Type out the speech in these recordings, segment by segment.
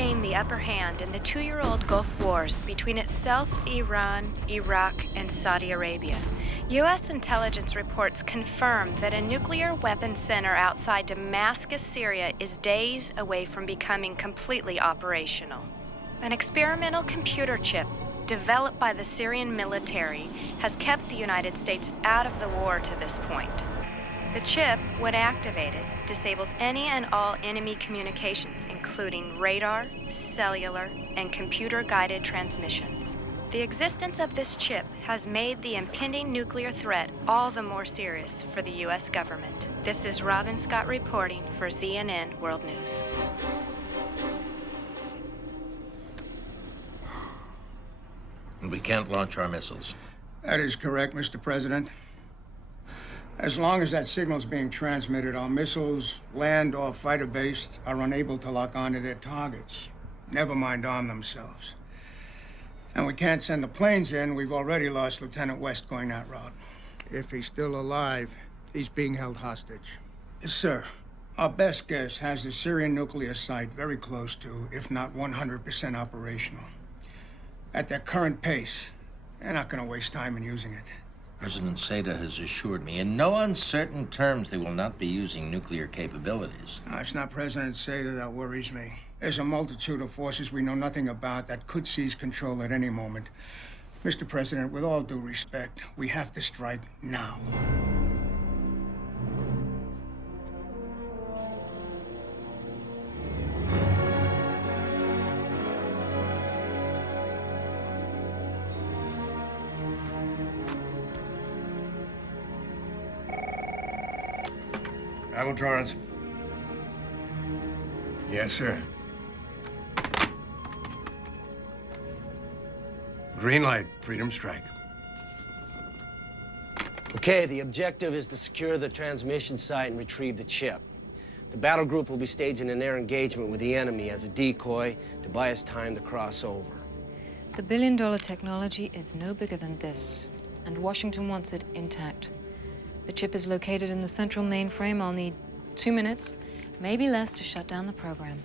gained the upper hand in the two-year-old Gulf Wars between itself, Iran, Iraq, and Saudi Arabia. U.S. intelligence reports confirm that a nuclear weapons center outside Damascus, Syria, is days away from becoming completely operational. An experimental computer chip developed by the Syrian military has kept the United States out of the war to this point. The chip, when activated, disables any and all enemy communications, including radar, cellular, and computer-guided transmissions. The existence of this chip has made the impending nuclear threat all the more serious for the U.S. government. This is Robin Scott reporting for CNN World News. And we can't launch our missiles. That is correct, Mr. President. As long as that signal's being transmitted, our missiles, land or fighter-based, are unable to lock onto their targets. Never mind arm themselves. And we can't send the planes in. We've already lost Lieutenant West going that route. If he's still alive, he's being held hostage. Yes, sir. Our best guess has the Syrian nuclear site very close to, if not 100% operational. At their current pace, they're not going to waste time in using it. President Seda has assured me in no uncertain terms they will not be using nuclear capabilities. No, it's not President Seda that worries me. There's a multitude of forces we know nothing about that could seize control at any moment. Mr. President, with all due respect, we have to strike now. Admiral Torrance. Yes, sir. Green light, Freedom Strike. Okay, the objective is to secure the transmission site and retrieve the chip. The battle group will be staging an air engagement with the enemy as a decoy to buy us time to cross over. The billion-dollar technology is no bigger than this, and Washington wants it intact. The chip is located in the central mainframe. I'll need 2 minutes, maybe less, to shut down the program.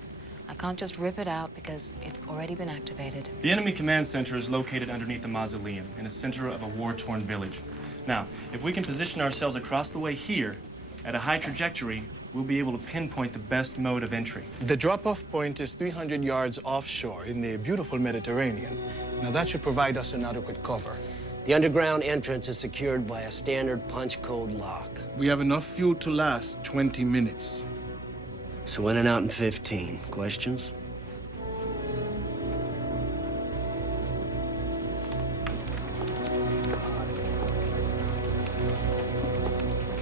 I can't just rip it out because it's already been activated. The enemy command center is located underneath the mausoleum in the center of a war-torn village. Now, if we can position ourselves across the way here at a high trajectory, we'll be able to pinpoint the best mode of entry. The drop-off point is 300 yards offshore in the beautiful Mediterranean. Now, that should provide us an adequate cover. The underground entrance is secured by a standard punch code lock. We have enough fuel to last 20 minutes. So in and out in 15. Questions?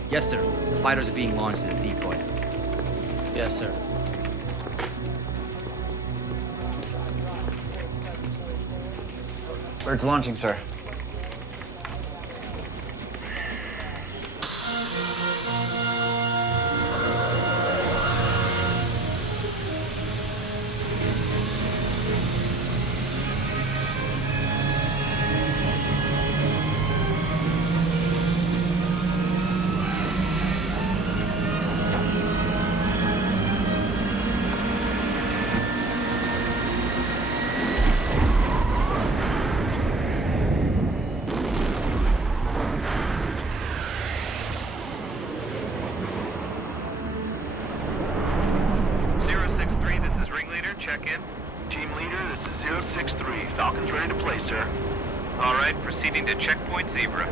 Yes, sir. The fighters are being launched as a decoy. Yes, sir. Where's launching, sir? Check-in. Team leader, this is 063. Falcon's ready to play, sir. All right, proceeding to checkpoint Zebra.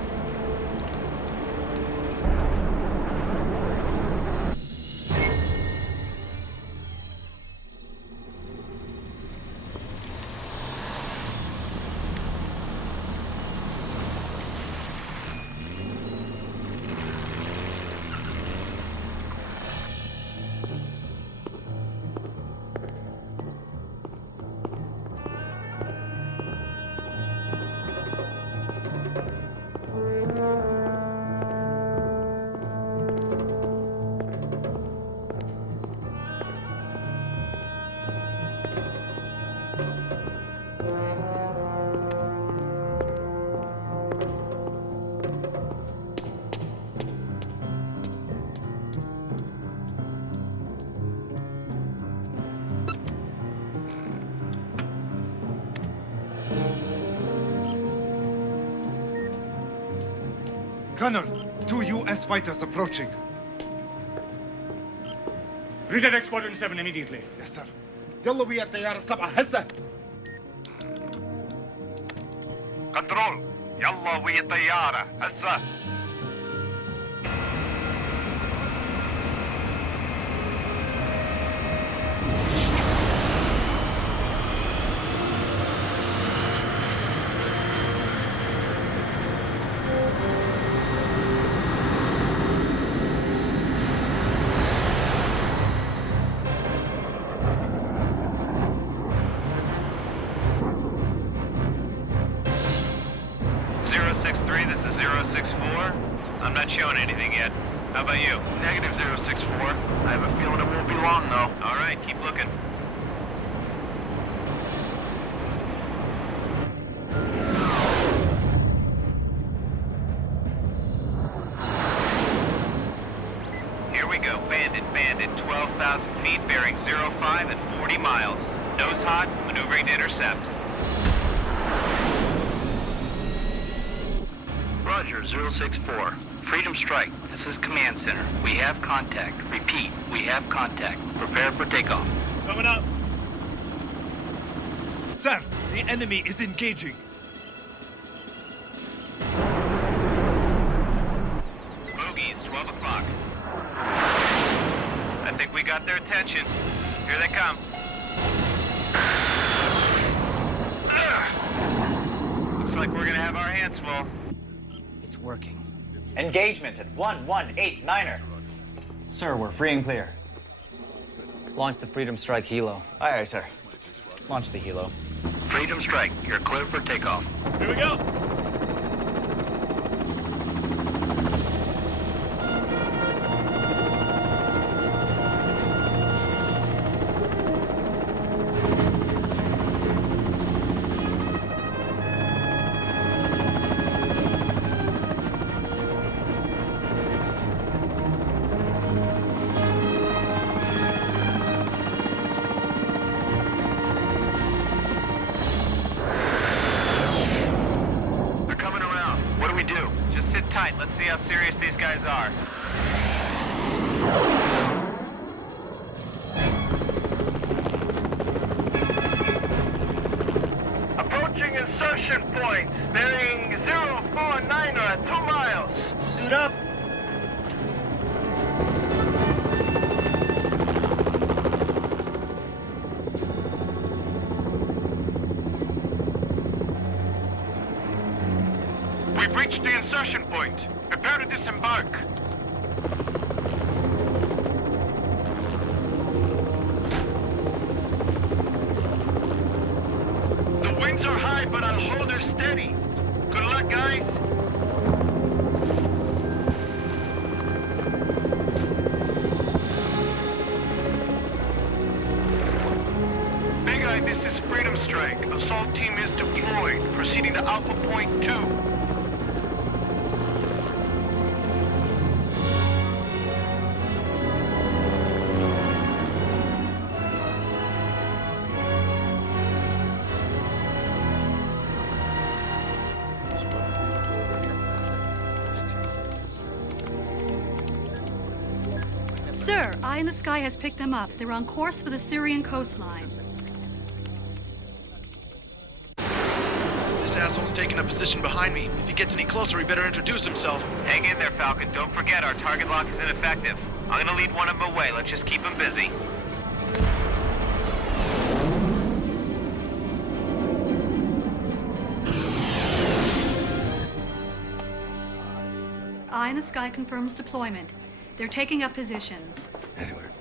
Gunner, 2 U.S. fighters approaching. Redirect Squadron 7 immediately. Yes, sir. يلا ويا الطيارة السبعة هسه. كنترول يلا ويا الطيارة هسه. This is 064. I'm not showing anything yet. How about you? Negative 064. I have a feeling it won't be long, though. All right, keep looking. Here we go. Bandit, 12,000 feet, bearing 05 at 40 miles. Nose hot, maneuvering to intercept. Roger, 064. Freedom Strike, this is Command Center. We have contact. Repeat, we have contact. Prepare for takeoff. Coming up. Sir, the enemy is engaging. Bogies, 12 o'clock. I think we got their attention. Here they come. Looks like we're gonna have our hands full. It's working. Engagement at 1189er. Sir, we're free and clear. Launch the Freedom Strike helo. Aye, aye, sir. Launch the helo. Freedom Strike, you're clear for takeoff. Here we go. Let's see how serious these guys are. Approaching insertion point, bearing 049er at 2 miles. Suit up. We've reached the insertion point. Prepare to disembark. The winds are high, but I'll hold her steady. Good luck, guys. Big Eye, this is Freedom Strike. Assault team is deployed. Proceeding to Alpha Point 2. Sir, Eye in the Sky has picked them up. They're on course for the Syrian coastline. This asshole's taking a position behind me. If he gets any closer, he better introduce himself. Hang in there, Falcon. Don't forget, our target lock is ineffective. I'm gonna lead one of them away. Let's just keep him busy. Eye in the Sky confirms deployment. They're taking up positions. Edward.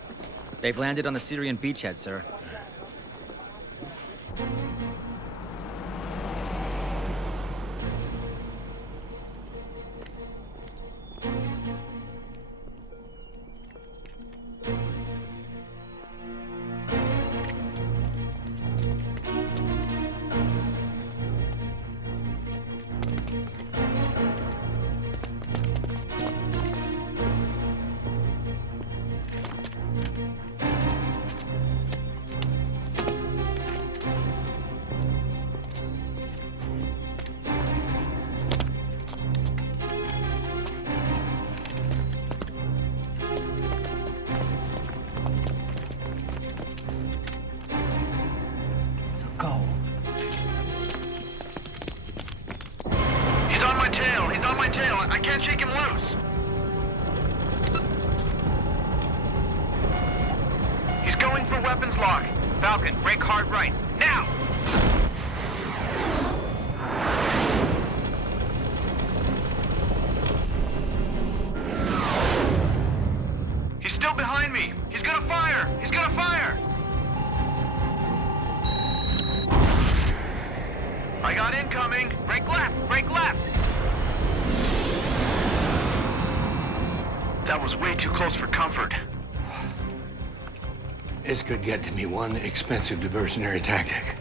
They've landed on the Syrian beachhead, sir. my tail. He's on my tail. I can't shake him loose. He's going for weapons lock. Falcon, brake hard right. Now! He's still behind me. He's gonna fire. He's gonna fire. I got incoming. Brake left, brake left. That was way too close for comfort. This could get to be one expensive diversionary tactic.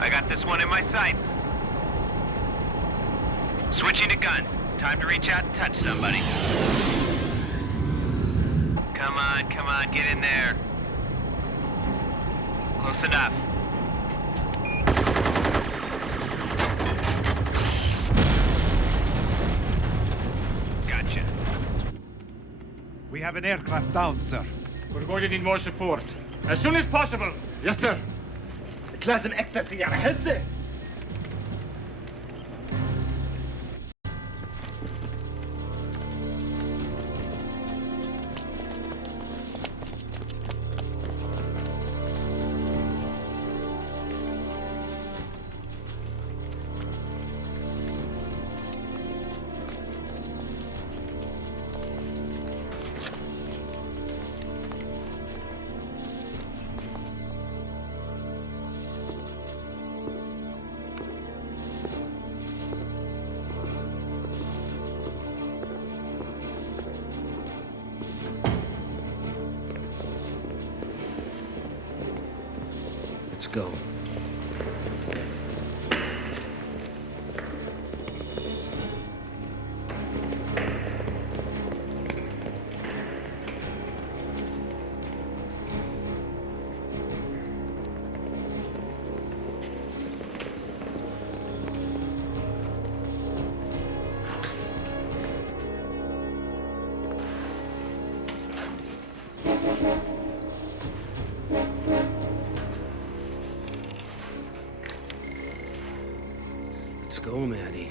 I got this one in my sights. Switching to guns. It's time to reach out and touch somebody. Come on, get in there. Close enough. Gotcha. We have an aircraft down, sir. We're going to need more support. As soon as possible. Yes, sir. لازم أكثر يعني هسه. Let's go. Let's go, Maddie.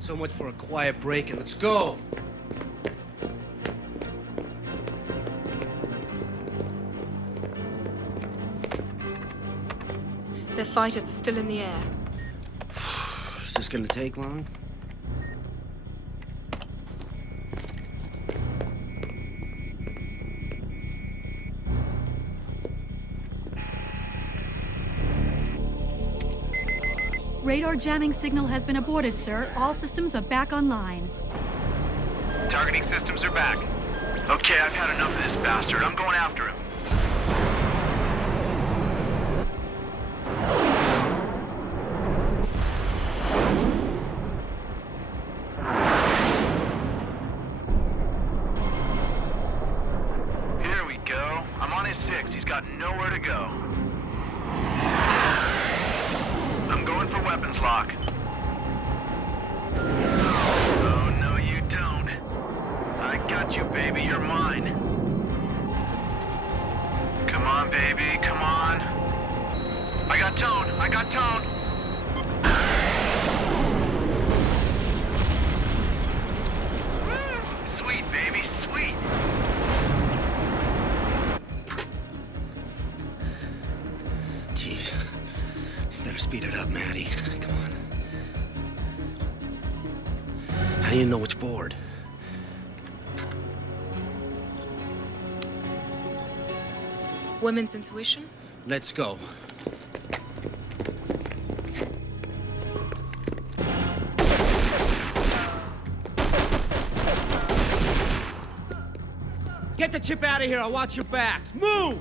So much for a quiet break, and let's go. Their fighters are still in the air. Is this gonna take long? Radar jamming signal has been aborted, sir. All systems are back online. Targeting systems are back. Okay, I've had enough of this bastard. I'm going after him. Here we go. I'm on his 6. He's got nowhere to go. I'm going for weapons lock. Oh, no, you don't. I got you, baby. You're mine. Come on, baby. Come on. I got tone. I got tone. Sweet, baby. Sweet. Jeez. You better speed it up, Maddie. Come on. How do you know which board? Women's intuition? Let's go. Get the chip out of here. I'll watch your backs. Move!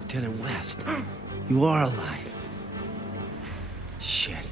Lieutenant West, you are alive. Shit.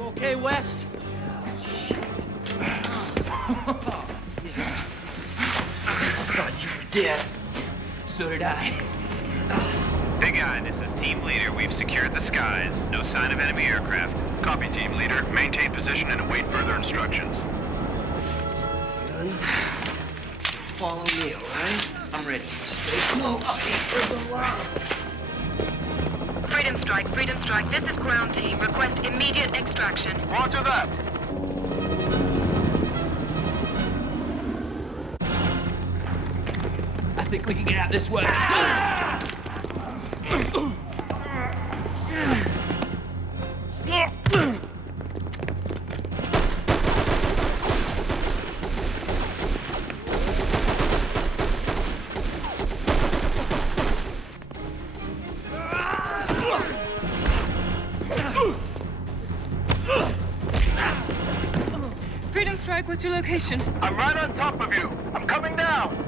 Okay, West? I thought you were dead. So did I. Big Eye, this is Team Leader. We've secured the skies. No sign of enemy aircraft. Copy, Team Leader. Maintain position and await further instructions. Gun. Follow me, all right? I'm ready. Stay close. There's a lot. Freedom Strike. This is ground team. Request immediate extraction. Roger that. I think we can get out this way. Freedom Strike, what's your location? I'm right on top of you. I'm coming down.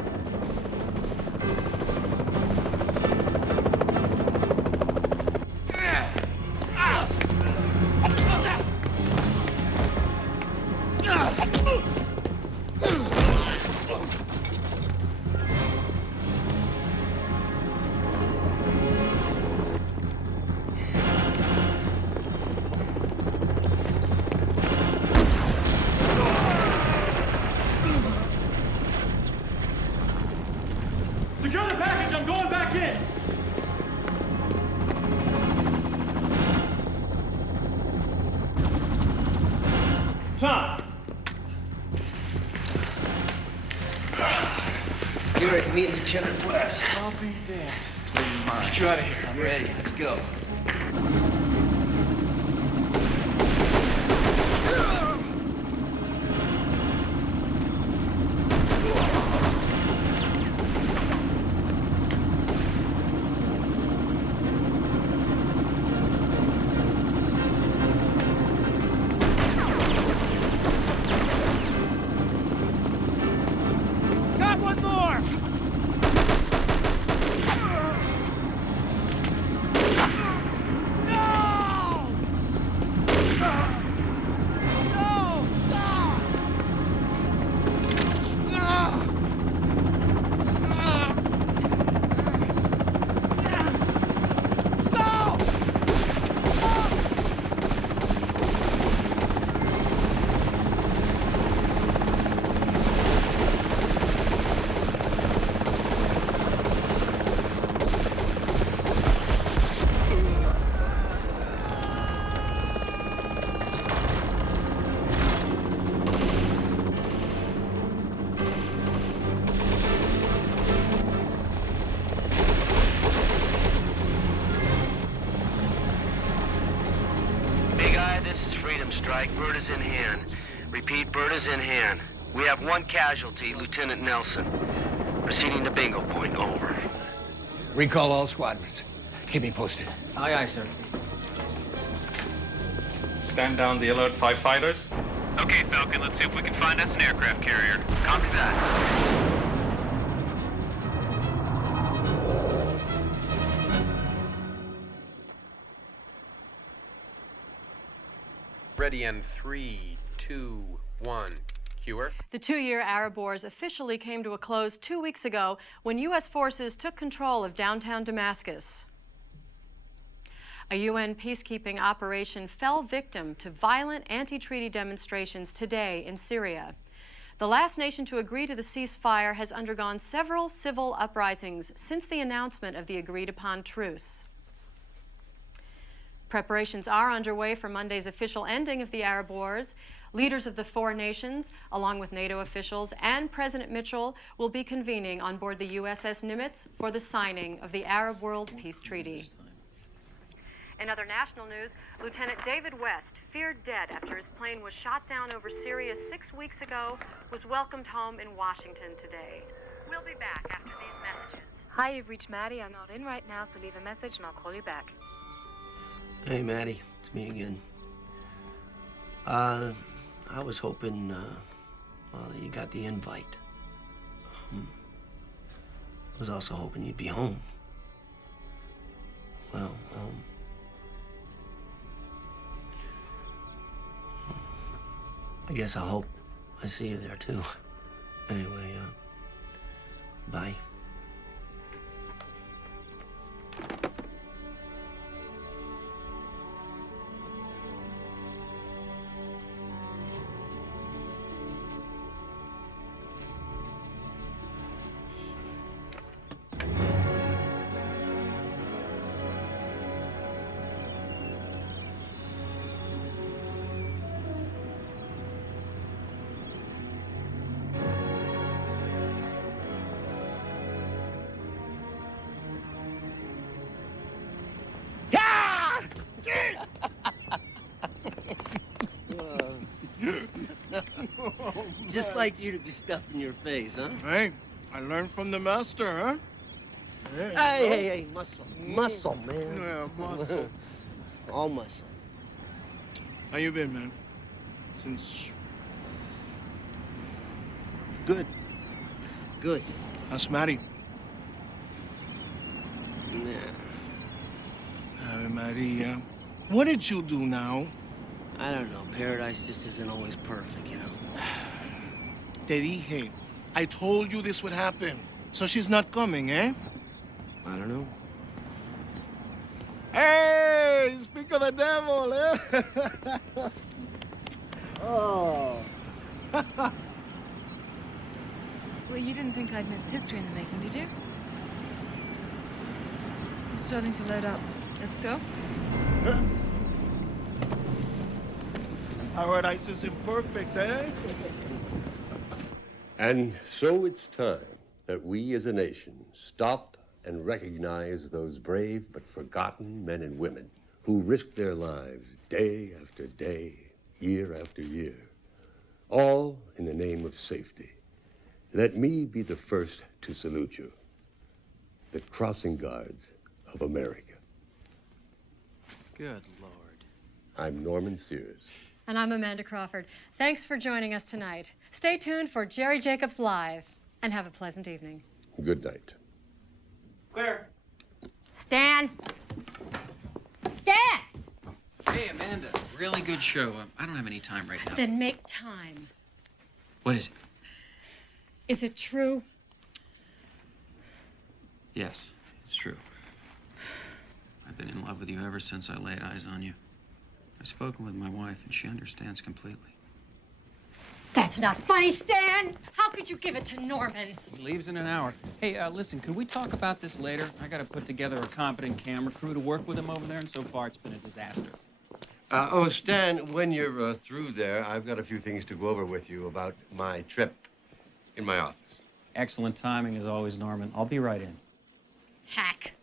Secure the package, I'm going back in! Tom! You're ready to meet Lieutenant West. I'll be damned. Let's get you out of here. I'm ready. Let's go. Got one more! Sky, this is Freedom Strike. Bird is in hand. Repeat, bird is in hand. We have one casualty, Lieutenant Nelson. Proceeding to bingo point, over. Recall all squadrons. Keep me posted. Aye, aye, sir. Stand down the alert 5 fighters. Okay, Falcon, let's see if we can find us an aircraft carrier. Copy that. Ready in 3, 2, 1. Cuer. The 2-year Arab Wars officially came to a close 2 weeks ago when U.S. forces took control of downtown Damascus. A UN peacekeeping operation fell victim to violent anti-treaty demonstrations today in Syria. The last nation to agree to the ceasefire has undergone several civil uprisings since the announcement of the agreed-upon truce. Preparations are underway for Monday's official ending of the Arab Wars. Leaders of the 4 nations, along with NATO officials and President Mitchell, will be convening on board the USS Nimitz for the signing of the Arab World Peace Treaty. In other national news, Lieutenant David West, feared dead after his plane was shot down over Syria 6 weeks ago, was welcomed home in Washington today. We'll be back after these messages. Hi, you've reached Maddie. I'm not in right now, so leave a message and I'll call you back. Hey, Maddie, it's me again. I was hoping, well, you got the invite. I was also hoping you'd be home. Well, I guess I hope I see you there, too. Anyway, bye. Just like you to be stuffing your face, huh? Hey, I learned from the master, huh? Hey, muscle. Muscle, man. Yeah, muscle. All muscle. How you been, man? Since... Good. Good. How's Maddie? Yeah. Maria, what did you do now? I don't know. Paradise just isn't always perfect, you know? Te dije. I told you this would happen. So she's not coming, eh? I don't know. Hey, speak of the devil, eh? Oh. Well, you didn't think I'd miss history in the making, did you? You're starting to load up. Let's go. Paradise is imperfect, eh? And so it's time that we as a nation stop and recognize those brave but forgotten men and women who risked their lives day after day, year after year, all in the name of safety. Let me be the first to salute you, the crossing guards of America. Good Lord. I'm Norman Sears. And I'm Amanda Crawford. Thanks for joining us tonight. Stay tuned for Jerry Jacobs Live, and have a pleasant evening. Good night. Clear. Stan! Stan! Hey, Amanda. Really good show. I don't have any time right now. Then make time. What is it? Is it true? Yes, it's true. I've been in love with you ever since I laid eyes on you. I've spoken with my wife, and she understands completely. That's not funny, Stan! How could you give it to Norman? He leaves in an hour. Hey, listen, could we talk about this later? I gotta put together a competent camera crew to work with him over there, and so far it's been a disaster. Stan, when you're through there, I've got a few things to go over with you about my trip in my office. Excellent timing, as always, Norman. I'll be right in. Hack.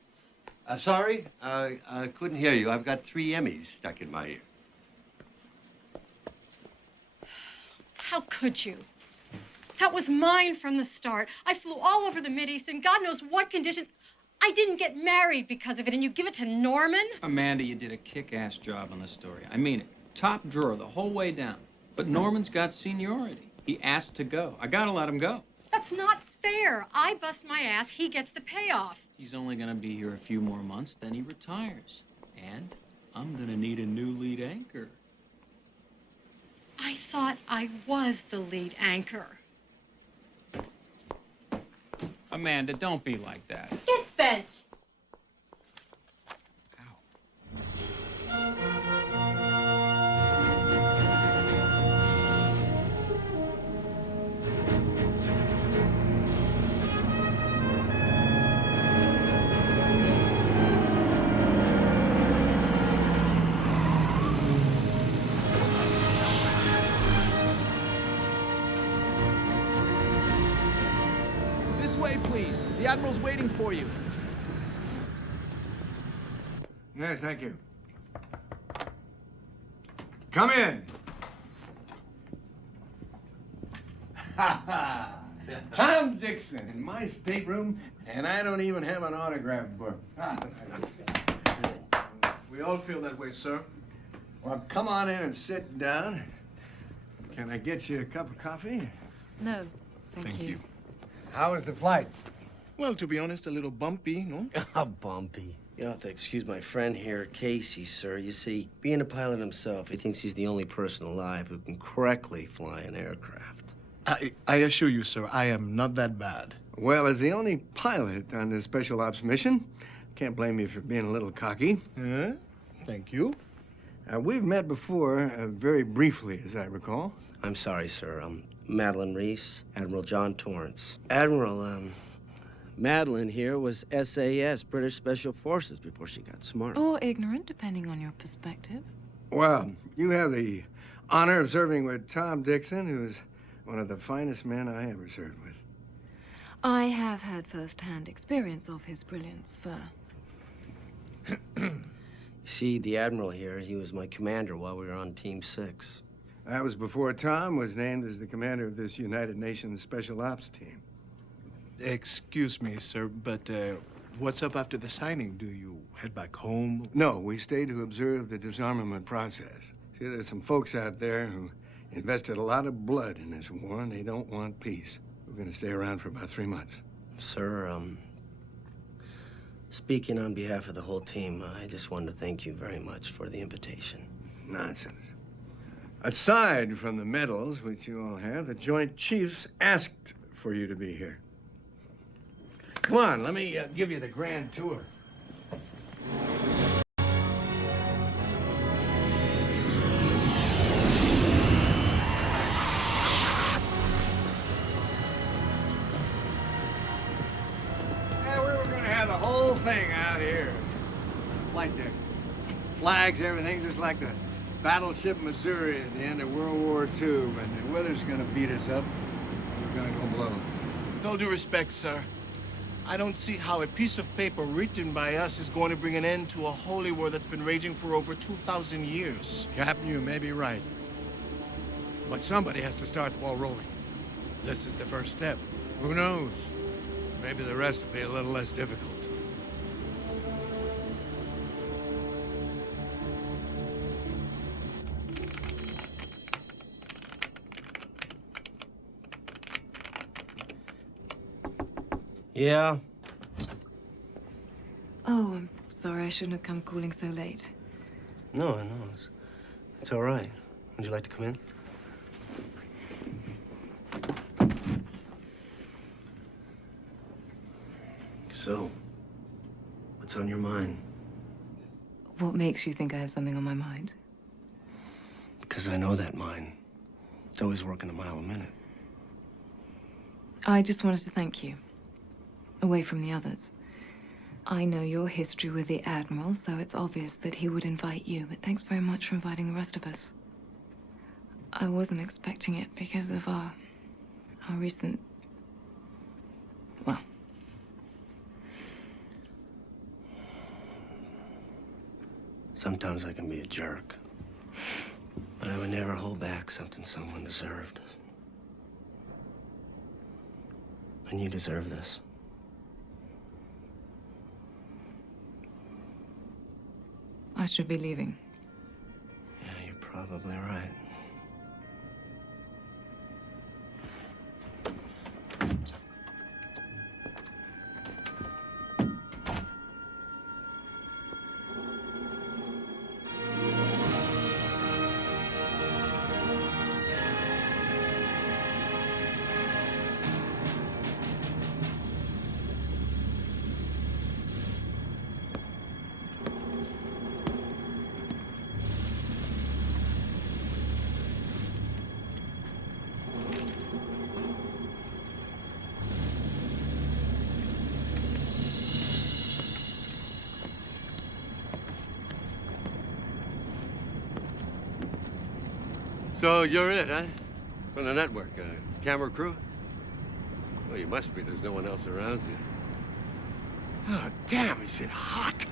Sorry? I couldn't hear you. I've got 3 Emmys stuck in my ear. How could you? That was mine from the start. I flew all over the Mideast in God knows what conditions. I didn't get married because of it, and you give it to Norman? Amanda, you did a kick-ass job on the story. I mean it. Top drawer the whole way down. But Norman's got seniority. He asked to go. I gotta let him go. That's not fair. I bust my ass, he gets the payoff. He's only gonna be here a few more months, then he retires. And I'm gonna need a new lead anchor. I thought I was the lead anchor. Amanda, don't be like that. Get bent. Way, please. The Admiral's waiting for you. Yes, thank you. Come in. Ha ha! Tom Dixon in my stateroom, and I don't even have an autograph book. We all feel that way, sir. Well, come on in and sit down. Can I get you a cup of coffee? No, thank you. How was the flight? Well, to be honest, a little bumpy, no? Bumpy. You'll have to excuse my friend here, Casey, sir. You see, being a pilot himself, he thinks he's the only person alive who can correctly fly an aircraft. I assure you, sir, I am not that bad. Well, as the only pilot on this special ops mission, can't blame you for being a little cocky. Thank you. We've met before, very briefly, as I recall. I'm sorry, sir. Madeline Reese, Admiral John Torrance. Admiral, Madeline here was SAS, British Special Forces, before she got smart. Or ignorant, depending on your perspective. Well, you have the honor of serving with Tom Dixon, who is one of the finest men I ever served with. I have had first-hand experience of his brilliance, sir. You see, the Admiral here, he was my commander while we were on Team 6. That was before Tom was named as the commander of this United Nations Special Ops team. Excuse me, sir, but what's up after the signing? Do you head back home? No, we stayed to observe the disarmament process. See, there's some folks out there who invested a lot of blood in this war, and they don't want peace. We're going to stay around for about 3 months. Sir, speaking on behalf of the whole team, I just wanted to thank you very much for the invitation. Nonsense. Aside from the medals, which you all have, the Joint Chiefs asked for you to be here. Come on, let me give you the grand tour. Yeah, we were going to have the whole thing out here. Flight deck. Flags, everything, just like the battleship Missouri at the end of World War II. But the weather's going to beat us up. We're going to go blow. With all due respect, sir, I don't see how a piece of paper written by us is going to bring an end to a holy war that's been raging for over 2,000 years. Captain, you may be right. But somebody has to start the ball rolling. This is the first step. Who knows? Maybe the rest will be a little less difficult. Yeah? Oh, I'm sorry. I shouldn't have come calling so late. No, it's all right. Would you like to come in? So, what's on your mind? What makes you think I have something on my mind? Because I know that mind. It's always working a mile a minute. I just wanted to thank you. Away from the others. I know your history with the Admiral, so it's obvious that he would invite you, but thanks very much for inviting the rest of us. I wasn't expecting it because of our recent... well... Sometimes I can be a jerk. But I would never hold back something someone deserved. And you deserve this. I should be leaving. Yeah, you're probably right. So you're it, huh? From the network, camera crew? Well, you must be. There's no one else around you. Oh, damn, is it hot?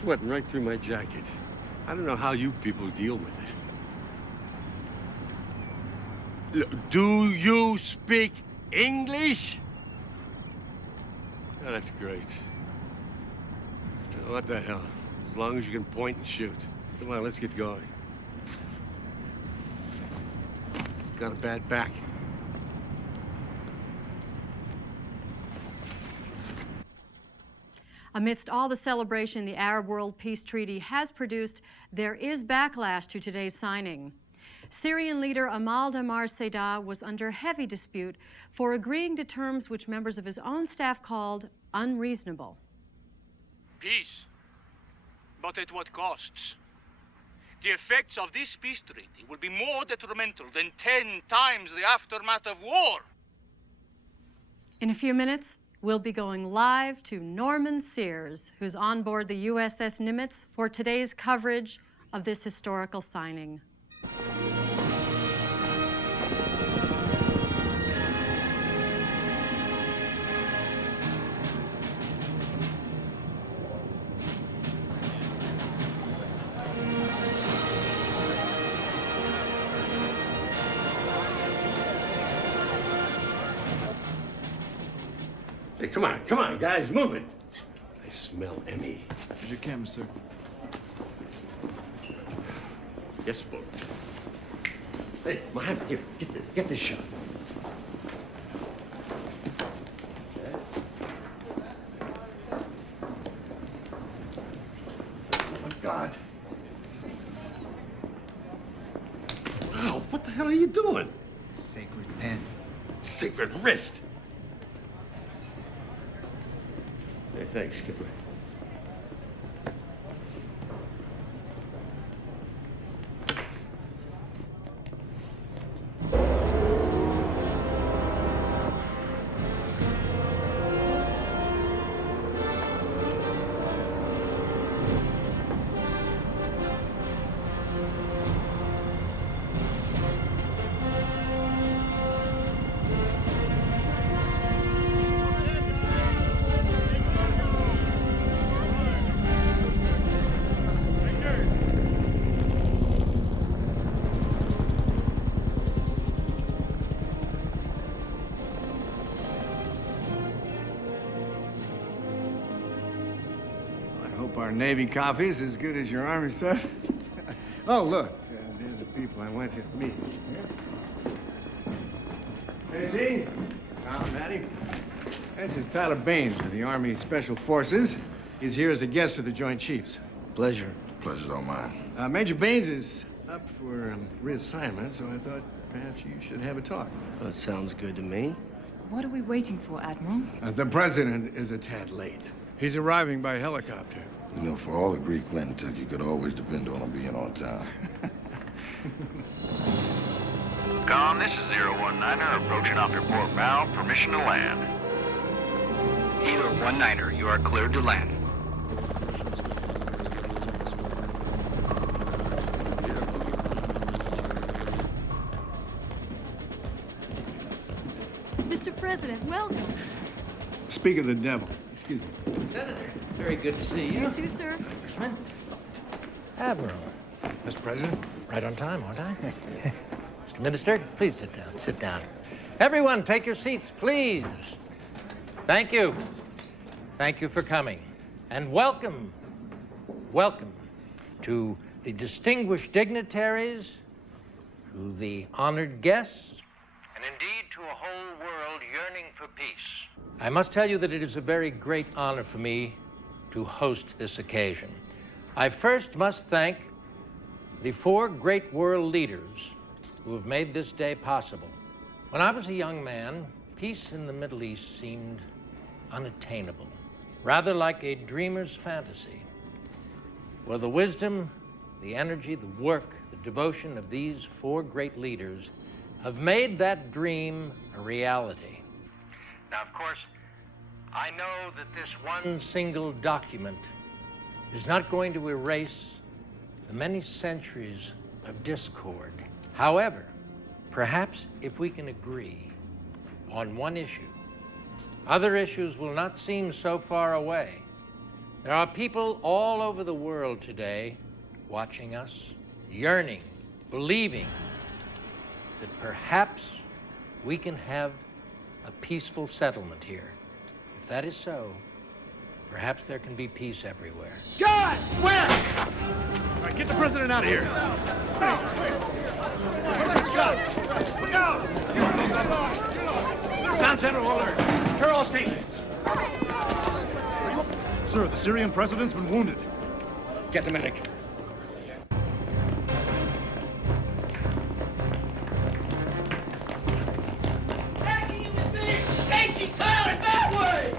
Sweating right through my jacket. I don't know how you people deal with it. Do you speak English? Oh, that's great. What the hell? As long as you can point and shoot. Come on, let's get going. Got a bad back. Amidst all the celebration the Arab World Peace Treaty has produced, there is backlash to today's signing. Syrian leader Amal Damar Seyda was under heavy dispute for agreeing to terms which members of his own staff called unreasonable. Peace, but at what costs? The effects of this peace treaty will be more detrimental than 10 times the aftermath of war. In a few minutes, we'll be going live to Norman Sears, who's on board the USS Nimitz for today's coverage of this historical signing. Hey, come on, guys, move it. I smell Emmy. Here's your camera, sir. Yes, boat. Hey, Mohammed, here, get this shot. Oh, my God. Wow, what the hell are you doing? Sacred pen. Sacred wrist. Hey, thanks, Skipper. Our Navy coffee's as good as your Army stuff. Oh, look, they're the people I went to meet. Hey, see? Tom, Matty. This is Tyler Baines of the Army Special Forces. He's here as a guest of the Joint Chiefs. Pleasure. Pleasure's all mine. Major Baines is up for reassignment, so I thought perhaps you should have a talk. That sounds good to me. What are we waiting for, Admiral? The President is a tad late. He's arriving by helicopter. You know, for all the grief Clinton took, you could always depend on him being on time. Com, this is 019er approaching off your port bow. Permission to land. Hilo 19er, you are cleared to land. Mr. President, welcome. Speak of the devil. Excuse me. Senator, very good to see you. You too, sir. Congressman. Admiral. Mr. President, right on time, aren't I? Mr. Minister, please sit down. Sit down. Everyone, take your seats, please. Thank you. Thank you for coming. And welcome to the distinguished dignitaries, to the honored guests, and indeed to a whole world yearning for peace. I must tell you that it is a very great honor for me to host this occasion. I first must thank the 4 great world leaders who have made this day possible. When I was a young man, peace in the Middle East seemed unattainable, rather like a dreamer's fantasy. Well, the wisdom, the energy, the work, the devotion of these 4 great leaders have made that dream a reality. Now, of course, I know that this one single document is not going to erase the many centuries of discord. However, perhaps if we can agree on one issue, other issues will not seem so far away. There are people all over the world today watching us, yearning, believing that perhaps we can have a peaceful settlement here. If that is so, perhaps there can be peace everywhere. God! Where? All right, get the president out of here. Sound general alert. Secure all stations. Sir, the Syrian president's been wounded. Get the medic. Casey, Tyler, that way!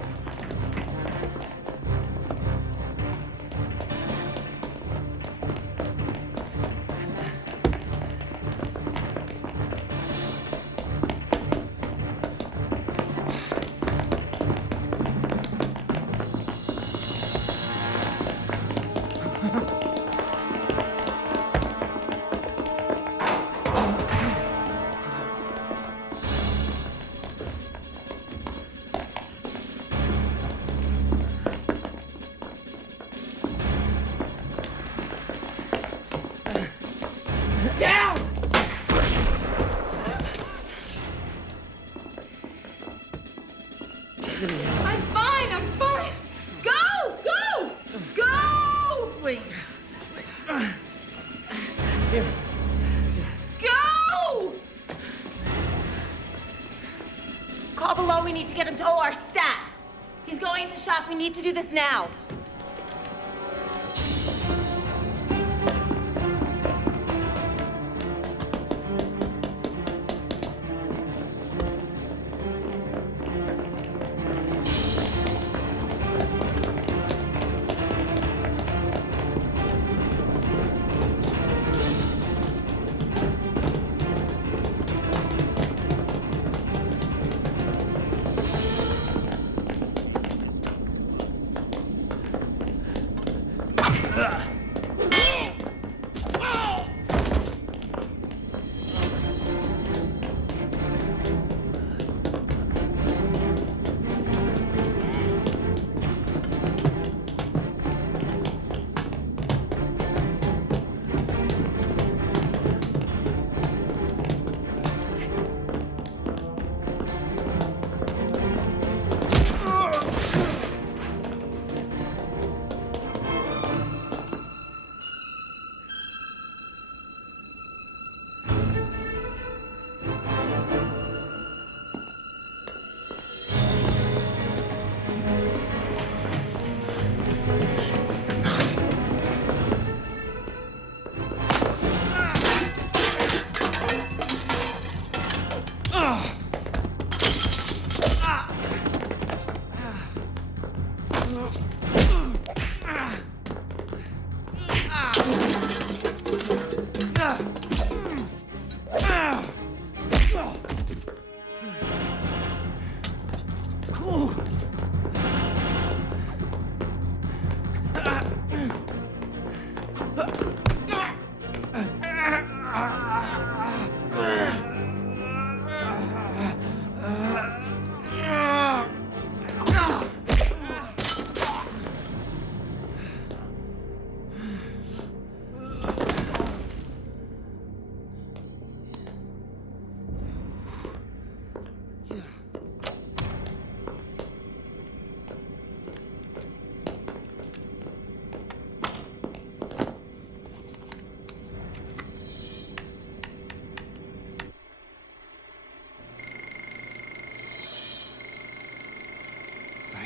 I'm fine, I'm fine. Go, go, go! Wait. Go! Call below, we need to get him to OR stat. He's going into shock, we need to do this now.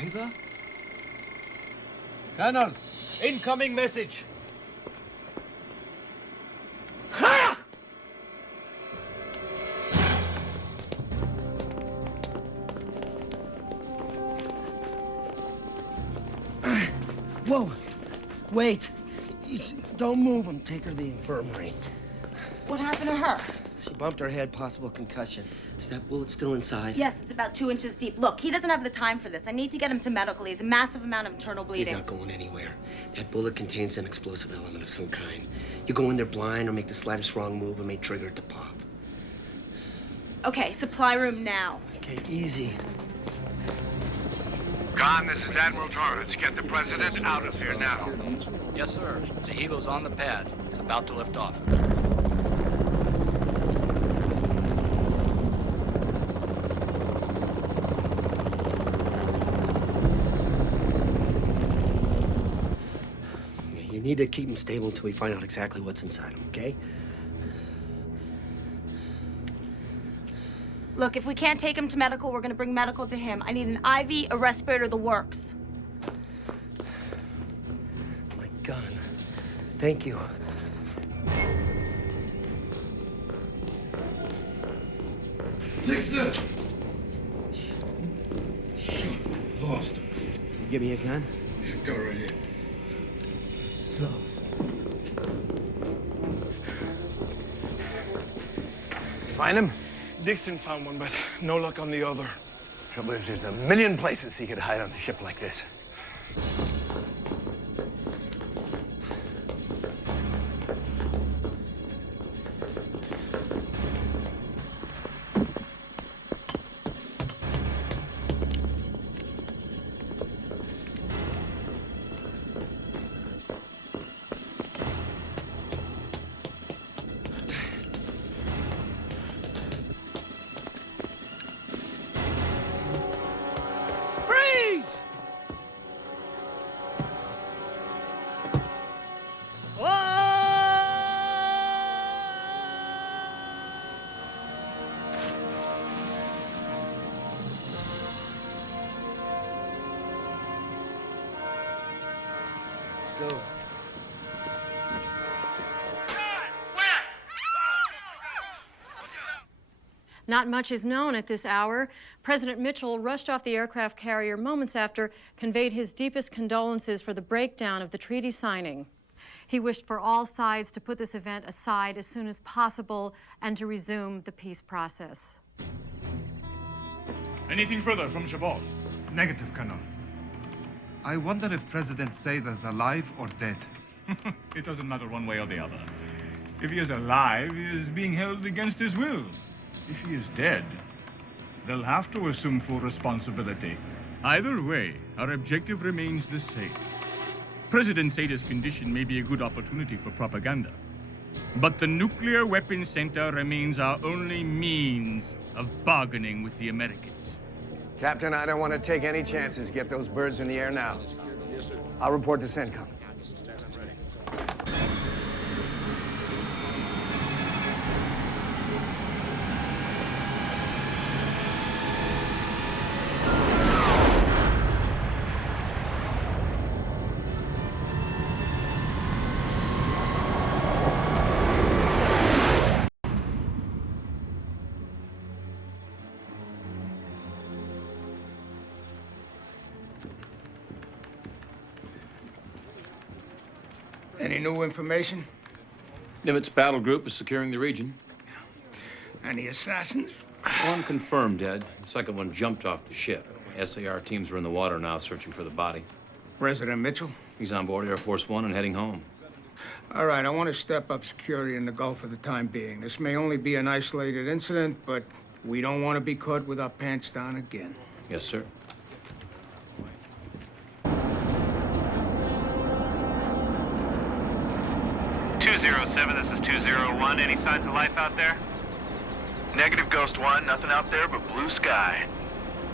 Peyser? Colonel, incoming message. Whoa! Wait! Don't move him. Take her to the infirmary. What happened to her? She bumped her head, possible concussion. Is that bullet still inside? Yes, it's about 2 inches deep. Look, he doesn't have the time for this. I need to get him to medical. He has a massive amount of internal bleeding. He's not going anywhere. That bullet contains an explosive element of some kind. You go in there blind or make the slightest wrong move and may trigger it to pop. Okay, supply room now. Okay, easy. Khan, this is Admiral Torrance. Get the President out of here now. Yes, sir. The Eagle's on the pad. It's about to lift off. You need to keep him stable until we find out exactly what's inside him, okay? Look, if we can't take him to medical, we're gonna bring medical to him. I need an IV, a respirator, the works. My gun. Thank you. Nixon! Shit, lost him. Can you give me a gun? Yeah, got it right here. Slow. Find him? Dixon found one, but no luck on the other. Trouble is, there's a million places he could hide on a ship like this. Go. Not much is known at this hour. President Mitchell rushed off the aircraft carrier moments after, conveyed his deepest condolences for the breakdown of the treaty signing. He wished for all sides to put this event aside as soon as possible and to resume the peace process. Anything further from Chabot? Negative, Colonel. I wonder if President Seida's alive or dead. It doesn't matter one way or the other. If he is alive, he is being held against his will. If he is dead, they'll have to assume full responsibility. Either way, our objective remains the same. President Seida's condition may be a good opportunity for propaganda, but the nuclear weapons center remains our only means of bargaining with the Americans. Captain, I don't want to take any chances. Get those birds in the air now. Yes, sir. I'll report to CENTCOM. Stand ready. Any new information? Nimitz battle group is securing the region. Any assassins? One confirmed, Ed. The second one jumped off the ship. SAR teams are in the water now searching for the body. President Mitchell? He's on board Air Force One and heading home. All right, I want to step up security in the Gulf for the time being. This may only be an isolated incident, but we don't want to be caught with our pants down again. Yes, sir. This is 201. Any signs of life out there? Negative, Ghost 1. Nothing out there but blue sky.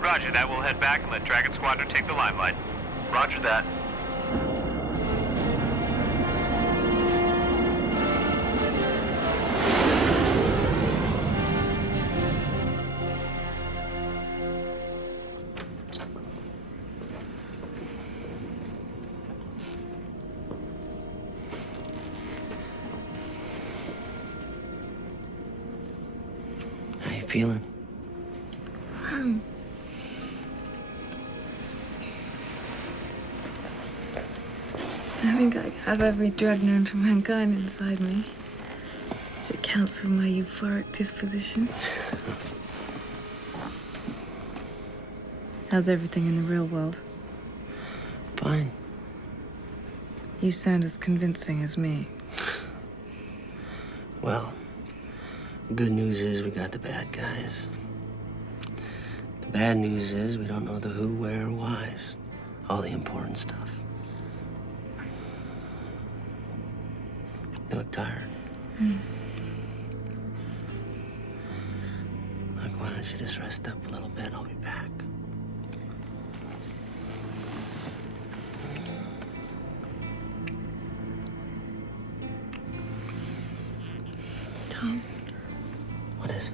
Roger that. We'll head back and let Dragon Squadron take the limelight. Roger that. feeling? I think I have every drug known to mankind inside me. It accounts for my euphoric disposition. How's everything in the real world? Fine. You sound as convincing as me. Well, good news is we got the bad guys. The bad news is we don't know the who, where, or whys. All the important stuff. You look tired. Look, why don't you just rest up a little bit? I'll be back. Tom. What is it?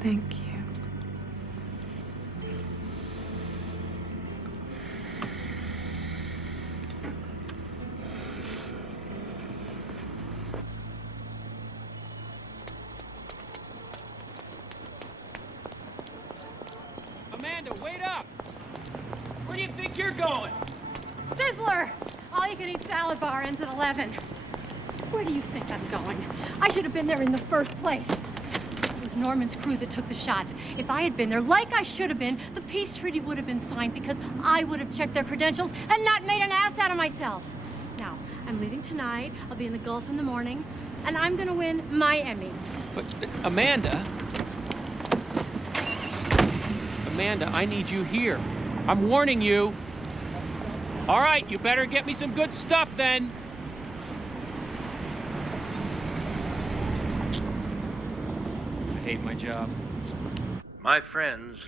Thank you. Amanda, wait up! Where do you think you're going? Sizzler! All-you-can-eat salad bar ends at 11. Where do you think I'm going? I should have been there in the first place. It was Norman's crew that took the shots. If I had been there like I should have been, the peace treaty would have been signed because I would have checked their credentials and not made an ass out of myself. Now, I'm leaving tonight. I'll be in the Gulf in the morning, and I'm gonna win my Emmy. But, Amanda, I need you here. I'm warning you. All right, you better get me some good stuff then. I hate my job. My friends,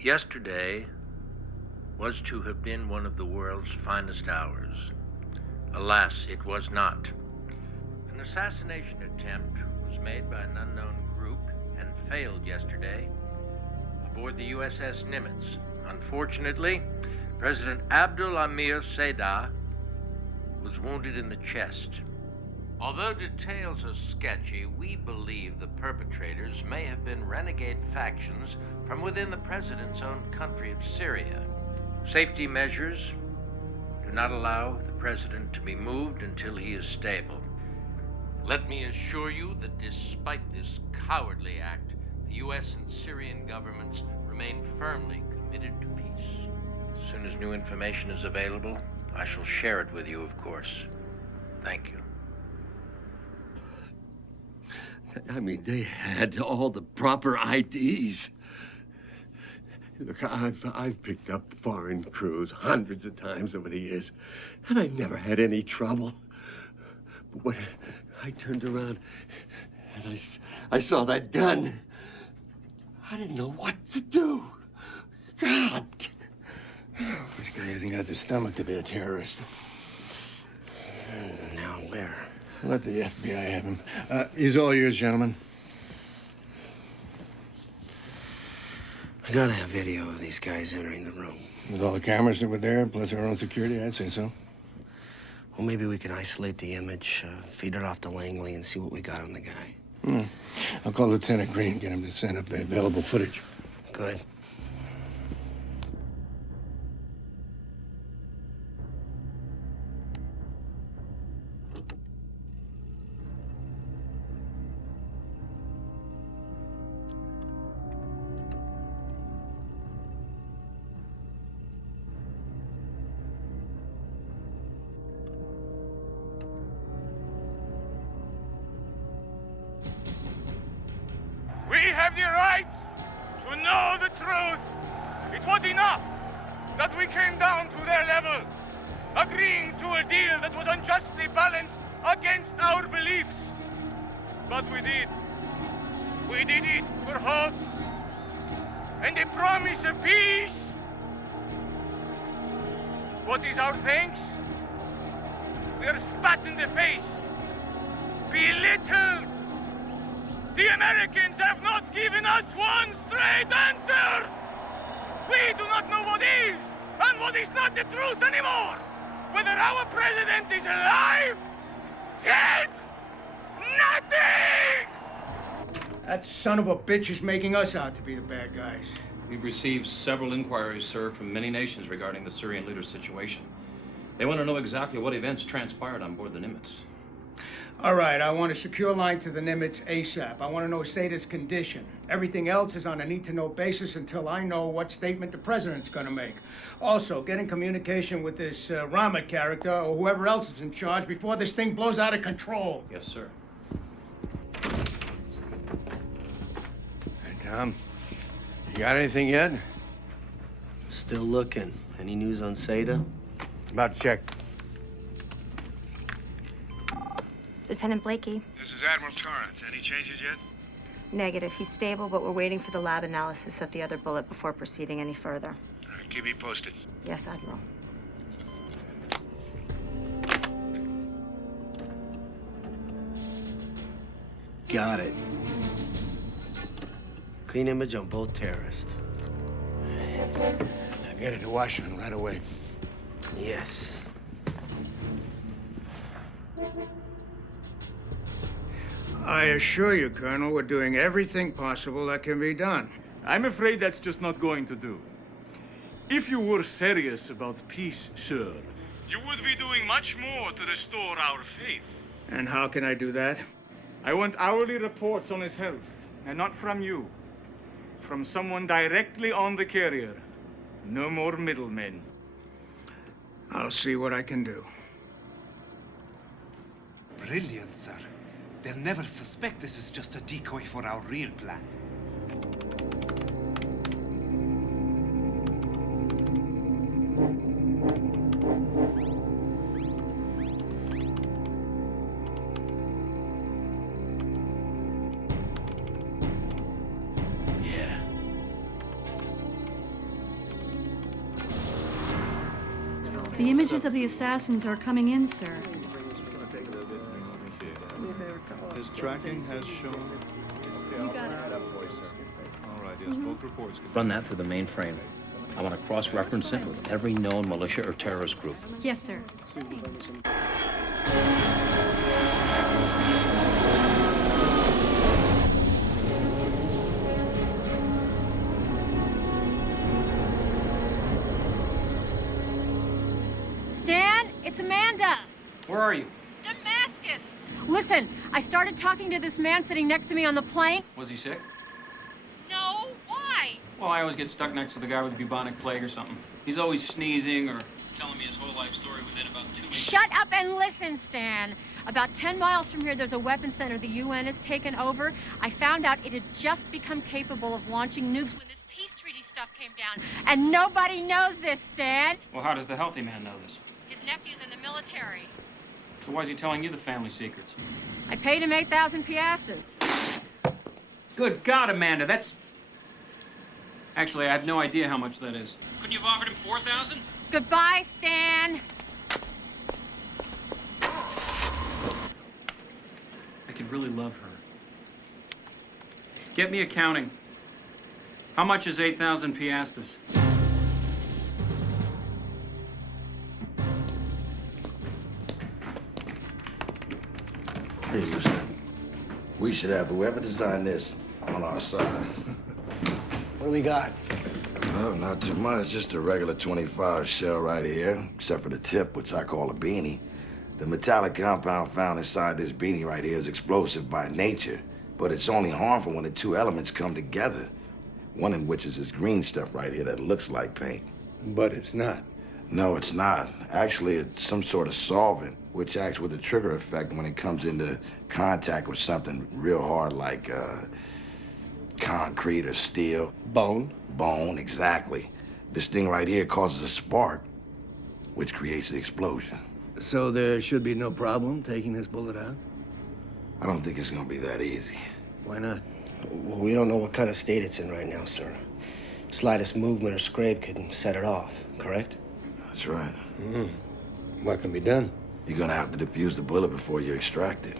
yesterday was to have been one of the world's finest hours. Alas, it was not. An assassination attempt was made by an unknown group and failed yesterday aboard the USS Nimitz. Unfortunately, President Abdul Amir Seda was wounded in the chest. Although details are sketchy, we believe the perpetrators may have been renegade factions from within the president's own country of Syria. Safety measures do not allow the president to be moved until he is stable. Let me assure you that despite this cowardly act, the U.S. and Syrian governments remain firmly committed to peace. As soon as new information is available, I shall share it with you, of course. Thank you. I mean, they had all the proper IDs. Look, I've picked up foreign crews hundreds of times over the years, and I never had any trouble. But when I turned around and I saw that gun, I didn't know what to do. God! This guy hasn't got the stomach to be a terrorist. Now where? Let the FBI have him. He's all yours, gentlemen. I gotta have video of these guys entering the room. With all the cameras that were there, plus our own security, I'd say so. Well, maybe we can isolate the image, feed it off to Langley, and see what we got on the guy. I'll call Lieutenant Green, get him to send up the available footage. Good. We have the right to know the truth. It was enough that we came down to their level, agreeing to a deal that was unjustly balanced against our beliefs. But we did. We did it for hope and a promise of peace. What is our thanks? We are spat in the face, belittled. The Americans have not given us one straight answer! We do not is not the truth anymore! Whether our president is alive, dead, nothing! That son of a bitch is making us out to be the bad guys. We've received several inquiries, sir, from many nations regarding the Syrian leader's situation. They want to know exactly what events transpired on board the Nimitz. All right, I want a secure line to the Nimitz ASAP. I want to know Sada's condition. Everything else is on a need-to-know basis until I know what statement the president's going to make. Also, get in communication with this Rama character or whoever else is in charge before this thing blows out of control. Yes, sir. Hey, Tom. You got anything yet? Still looking. Any news on Sada? About to check. Lieutenant Blakey. This is Admiral Torrance. Any changes yet? Negative. He's stable, but we're waiting for the lab analysis of the other bullet before proceeding any further. All right, keep me posted. Yes, Admiral. Got it. Clean image on both terrorists. Now get it to Washington right away. Yes. I assure you, Colonel, we're doing everything possible that can be done. I'm afraid that's just not going to do. If you were serious about peace, sir, you would be doing much more to restore our faith. And how can I do that? I want hourly reports on his health, and not from you. From someone directly on the carrier. No more middlemen. I'll see what I can do. Brilliant, sir. They'll never suspect this is just a decoy for our real plan. Yeah. The images of the assassins are coming in, sir. His tracking has shown. You got it. All right, yes, both reports. Run that through the mainframe. I want to cross-reference it with every known militia or terrorist group. Yes, sir. Stan, it's Amanda. Where are you? Damascus. Listen, I started talking to this man sitting next to me on the plane. Was he sick? No, why? Well, I always get stuck next to the guy with the bubonic plague or something. He's always sneezing or telling me his whole life story within about 2 weeks. Shut up and listen, Stan. About 10 miles from here, there's a weapons center the UN has taken over. I found out it had just become capable of launching nukes when this peace treaty stuff came down. And nobody knows this, Stan. Well, how does the healthy man know this? His nephew's in the military. So why is he telling you the family secrets? I paid him 8,000 piastres. Good God, Amanda, that's... Actually, I have no idea how much that is. Couldn't you have offered him 4,000? Goodbye, Stan. I could really love her. Get me accounting. How much is 8,000 piastres? Hey, listen. We should have whoever designed this on our side. What do we got? Oh, not too much. Just a regular 25 shell right here, except for the tip, which I call a beanie. The metallic compound found inside this beanie right here is explosive by nature, but it's only harmful when the two elements come together. One in which is this green stuff right here that looks like paint. But it's not. No, it's not. Actually, it's some sort of solvent, which acts with a trigger effect when it comes into contact with something real hard like concrete or steel. Bone? Bone, exactly. This thing right here causes a spark, which creates the explosion. So there should be no problem taking this bullet out? I don't think it's gonna be that easy. Why not? Well, we don't know what kind of state it's in right now, sir. Slightest movement or scrape could set it off, correct? That's right. What can be done? You're gonna have to defuse the bullet before you extract it.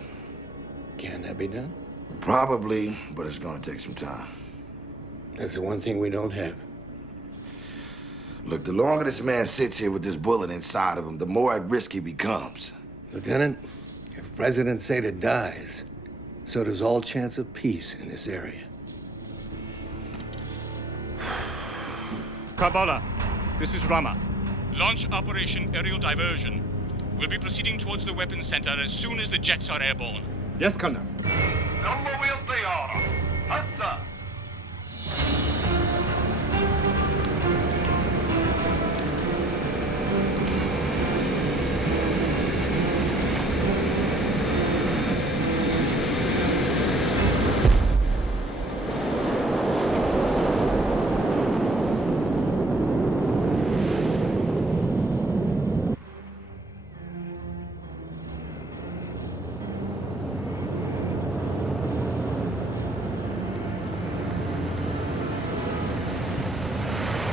Can that be done? Probably, but it's gonna take some time. That's the one thing we don't have. Look, the longer this man sits here with this bullet inside of him, the more at risk he becomes. Lieutenant, if President Seda dies, so does all chance of peace in this area. Kabbalah, this is Rama. Launch Operation Aerial Diversion. We'll be proceeding towards the weapons center as soon as the jets are airborne. Yes, Colonel.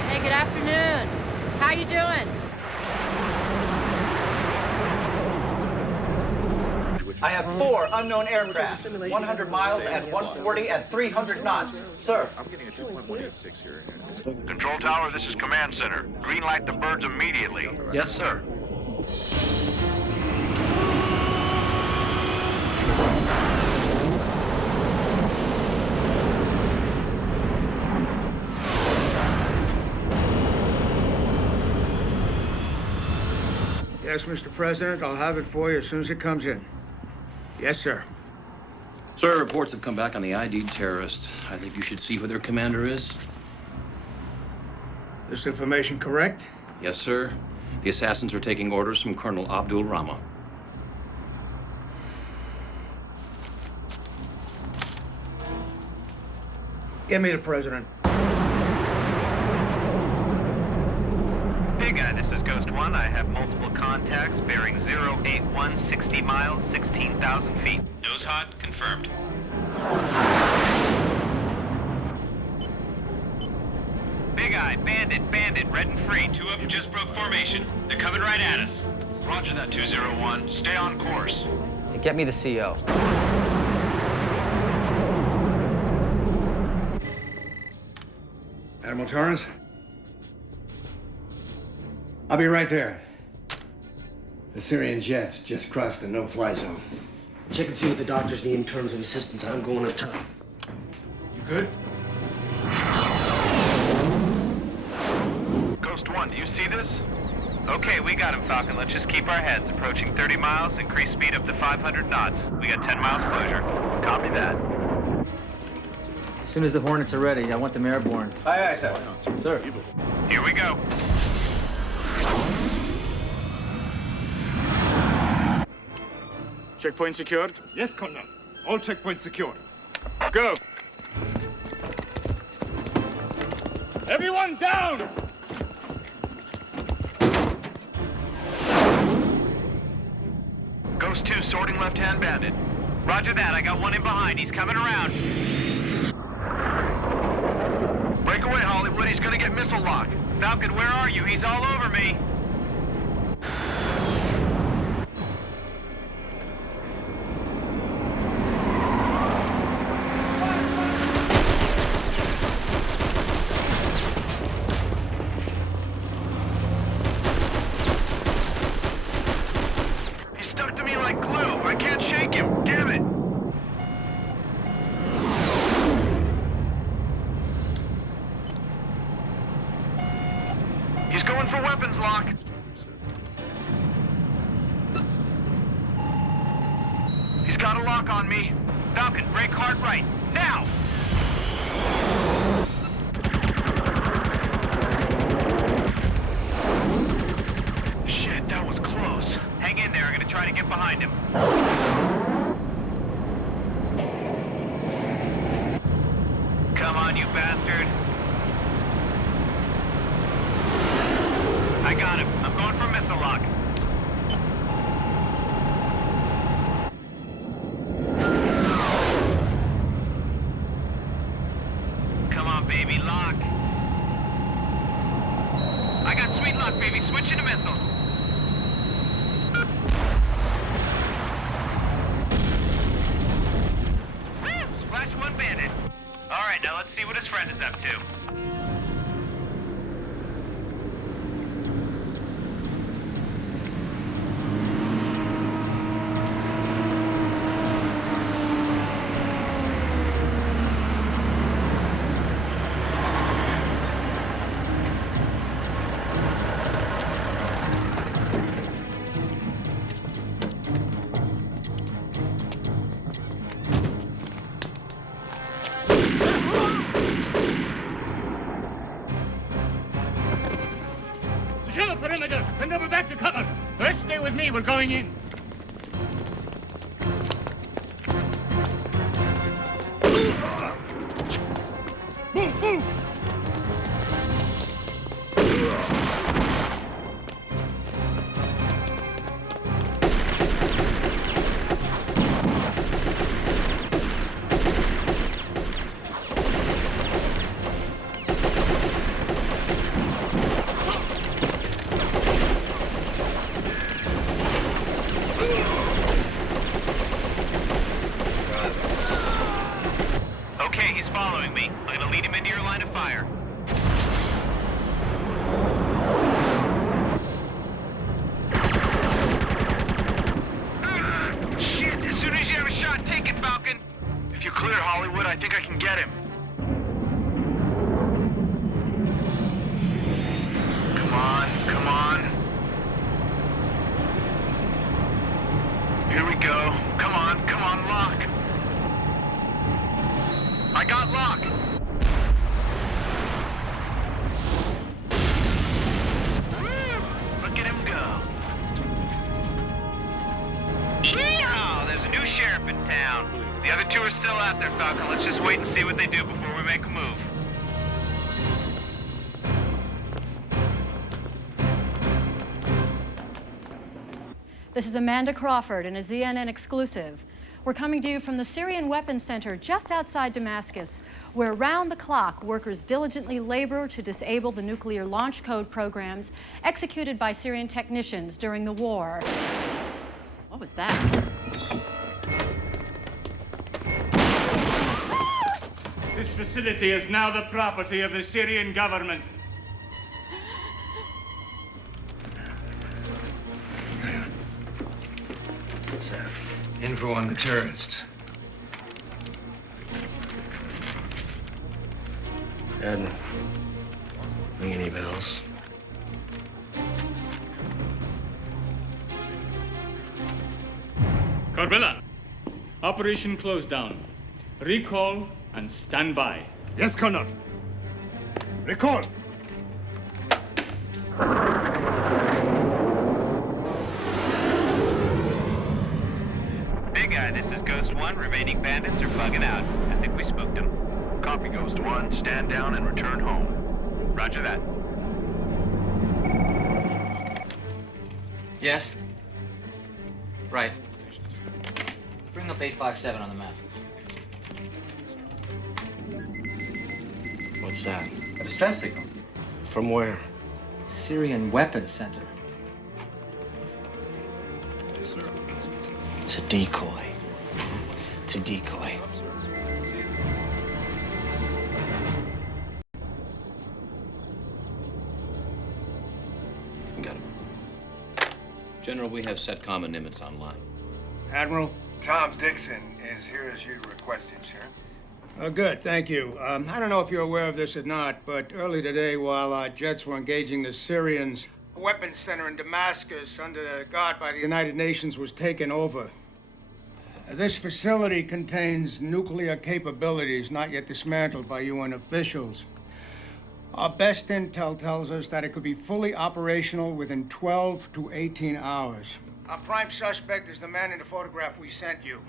Hey, good afternoon. How you doing? I have 4 unknown aircraft, 100 miles at 140 and 300 knots. Sir. I'm getting a 2.186 here. Control tower, this is command center. Green light the birds immediately. Yes, sir. Yes, Mr. President, I'll have it for you as soon as it comes in. Yes, sir. Sir, reports have come back on the ID'd terrorist. I think you should see who their commander is. This information correct? Yes, sir. The assassins are taking orders from Colonel Abdul Rama. Give me the president. Big Guy, this is Ghost 1. I have multiple contacts bearing 081, 60 miles, 16,000 feet. Nose hot, confirmed. Big Eye, bandit, red and free. 2 of them just broke formation. They're coming right at us. Roger that, 201. Stay on course. Hey, get me the CO. Admiral Torrance? I'll be right there. The Syrian jets just crossed the no-fly zone. Check and see what the doctors need in terms of assistance. I'm going up top. You good? Ghost 1, do you see this? Okay, we got him, Falcon. Let's just keep our heads. Approaching 30 miles, increase speed up to 500 knots. We got 10 miles closure. Copy that. As soon as the Hornets are ready, I want them airborne. Aye, aye, sir. Sir. Here we go. Checkpoint secured? Yes, Colonel. All checkpoints secured. Go! Everyone down! Ghost 2, sorting left-hand bandit. Roger that, I got one in behind. He's coming around. Break away, Hollywood. He's gonna get missile lock. Falcon, where are you? He's all over me. He's stuck to me like glue. I can't shake him. Damn it. He's going for weapons lock. He's got a lock on me. Falcon, brake hard right. Now! Shit, that was close. Hang in there, I'm gonna try to get behind him. Come on, you bastard. I got him. I'm going for missile lock. Come on, baby, lock. I got sweet lock, baby. Switching to missiles. Woo! Splash one bandit. All right, now let's see what his friend is up to. Stand up and back to cover. Let's stay with me. We're going in. Move, move! Okay, he's following me. I'm gonna lead him into your line of fire. Shit! As soon as you have a shot, take it, Falcon. If you clear Hollywood, I think I can get him. Come on, come on. Here we go. Come on, lock. I got lock. Look at him go. Yeehaw! There's a new sheriff in town. The other two are still out there, Falcon. Let's just wait and see what they do before we make a move. This is Amanda Crawford in a ZNN exclusive. We're coming to you from the Syrian Weapons Center just outside Damascus, where round the clock workers diligently labor to disable the nuclear launch code programs executed by Syrian technicians during the war. What was that? This facility is now the property of the Syrian government. What's that? Info on the terrorists. Patten. Ring any bells? Corbella, operation closed down. Recall and stand by. Yes, Colonel. Recall. Big Eye, this is Ghost 1. Remaining bandits are bugging out. I think we spooked them. Copy, Ghost 1. Stand down and return home. Roger that. Yes? Right. Bring up 857 on the map. What's that? A distress signal. From where? Syrian Weapons Center. Yes, sir. It's a decoy. It's a decoy. Got him. General, we have SETCOM and Nimitz online. Admiral? Tom Dixon is here as you requested, sir. Good, thank you. I don't know if you're aware of this or not, but early today, while our jets were engaging the Syrians, a weapons center in Damascus under guard by the United Nations was taken over. This facility contains nuclear capabilities not yet dismantled by UN officials. Our best intel tells us that it could be fully operational within 12 to 18 hours. Our prime suspect is the man in the photograph we sent you.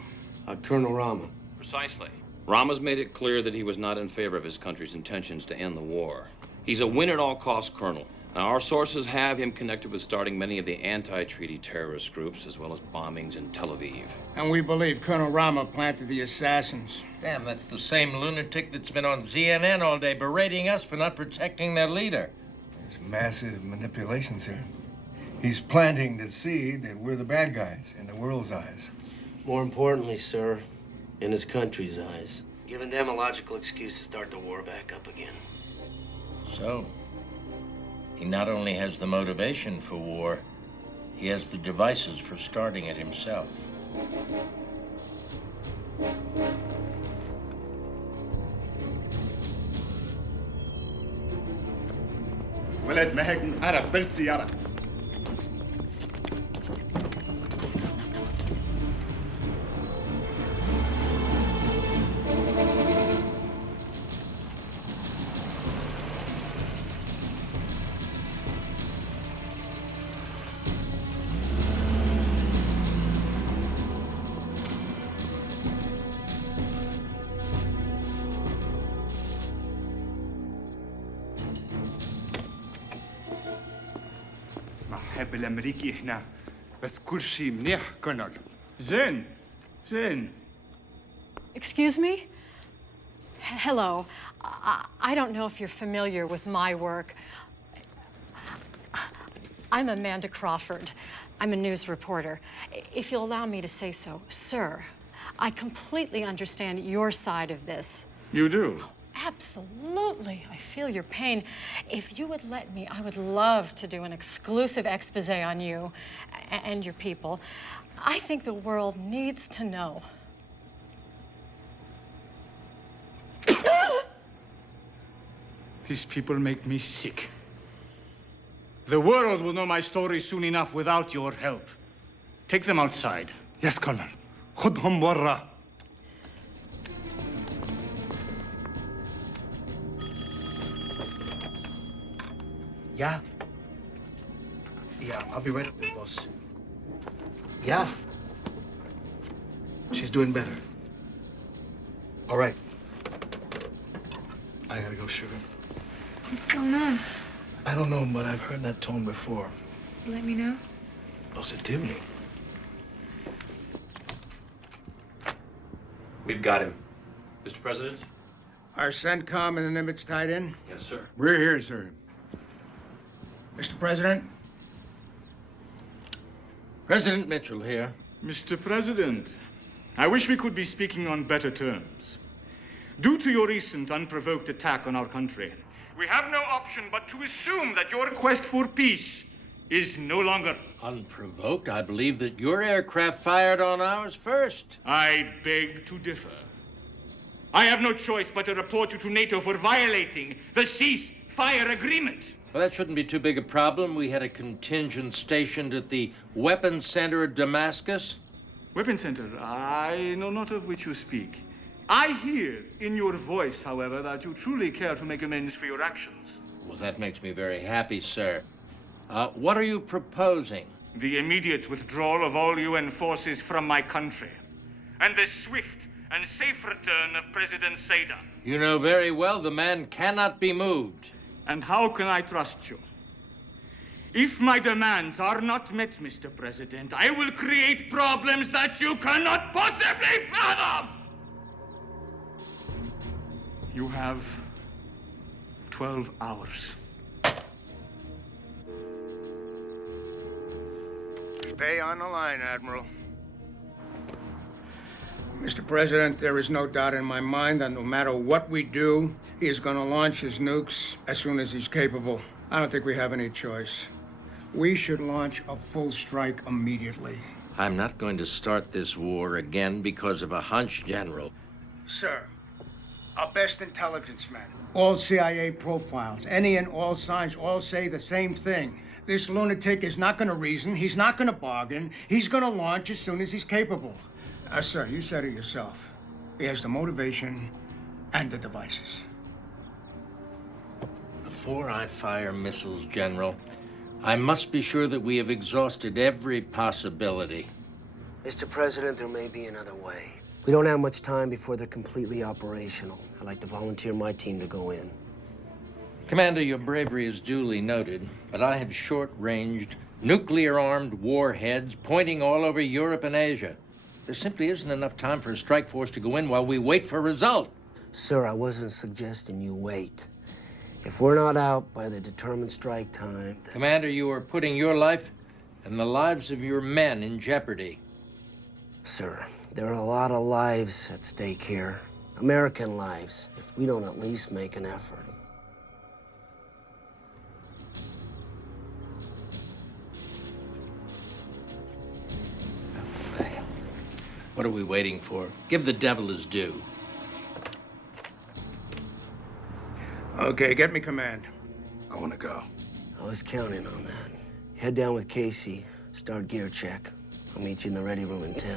Colonel Rama. Precisely. Rama's made it clear that he was not in favor of his country's intentions to end the war. He's a win-at-all-cost colonel. Now, our sources have him connected with starting many of the anti-treaty terrorist groups, as well as bombings in Tel Aviv. And we believe Colonel Rama planted the assassins. Damn, that's the same lunatic that's been on ZNN all day berating us for not protecting their leader. There's massive manipulations here. He's planting the seed that we're the bad guys in the world's eyes. More importantly, sir, in his country's eyes. Giving them a logical excuse to start the war back up again. So, he not only has the motivation for war, he has the devices for starting it himself. ولد ما هيك نعرف بالسيارة. حب الأمريكي هنا بس كل شيء منيح كولونيل. زين زين. Excuse me? Hello. I don't know if you're familiar with my work. I'm Amanda Crawford. I'm a news reporter. If you'll allow me to say so, sir, I completely understand your side of this. You do? Absolutely. I feel your pain. If you would let me, I would love to do an exclusive expose on you and your people. I think the world needs to know. These people make me sick. The world will know my story soon enough without your help. Take them outside. Yes, Colonel. خدهم برا. Yeah? Yeah, I'll be right up there, boss. Yeah? She's doing better. All right. I gotta go shoot her. What's going on? I don't know, but I've heard that tone before. Let me know. Positively. We've got him. Mr. President? Are CENTCOM and the Nimitz tied in? Yes, sir. We're here, sir. Mr. President? President Mitchell here. Mr. President, I wish we could be speaking on better terms. Due to your recent unprovoked attack on our country, we have no option but to assume that your quest for peace is no longer unprovoked. I believe that your aircraft fired on ours first. I beg to differ. I have no choice but to report you to NATO for violating the ceasefire agreement. Well, that shouldn't be too big a problem. We had a contingent stationed at the weapons center of Damascus. Weapons center? I know not of which you speak. I hear in your voice, however, that you truly care to make amends for your actions. Well, that makes me very happy, sir. What are you proposing? The immediate withdrawal of all UN forces from my country, and the swift and safe return of President Seda. You know very well the man cannot be moved. And how can I trust you? If my demands are not met, Mr. President, I will create problems that you cannot possibly fathom! You have 12 hours. Stay on the line, Admiral. Mr. President, there is no doubt in my mind that no matter what we do, he is going to launch his nukes as soon as he's capable. I don't think we have any choice. We should launch a full strike immediately. I'm not going to start this war again because of a hunch, General. Sir, our best intelligence men, all CIA profiles, any and all signs all say the same thing. This lunatic is not going to reason. He's not going to bargain. He's going to launch as soon as he's capable. Sir, you said it yourself. He has the motivation and the devices. Before I fire missiles, General, I must be sure that we have exhausted every possibility. Mr. President, there may be another way. We don't have much time before they're completely operational. I'd like to volunteer my team to go in. Commander, your bravery is duly noted, but I have short-ranged, nuclear-armed warheads pointing all over Europe and Asia. There simply isn't enough time for a strike force to go in while we wait for result. Sir, I wasn't suggesting you wait. If we're not out by the determined strike time... Commander, you are putting your life and the lives of your men in jeopardy. Sir, there are a lot of lives at stake here. American lives, if we don't at least make an effort. What are we waiting for? Give the devil his due. Okay, get me command. I want to go. I was counting on that. Head down with Casey. Start gear check. I'll meet you in the ready room in 10.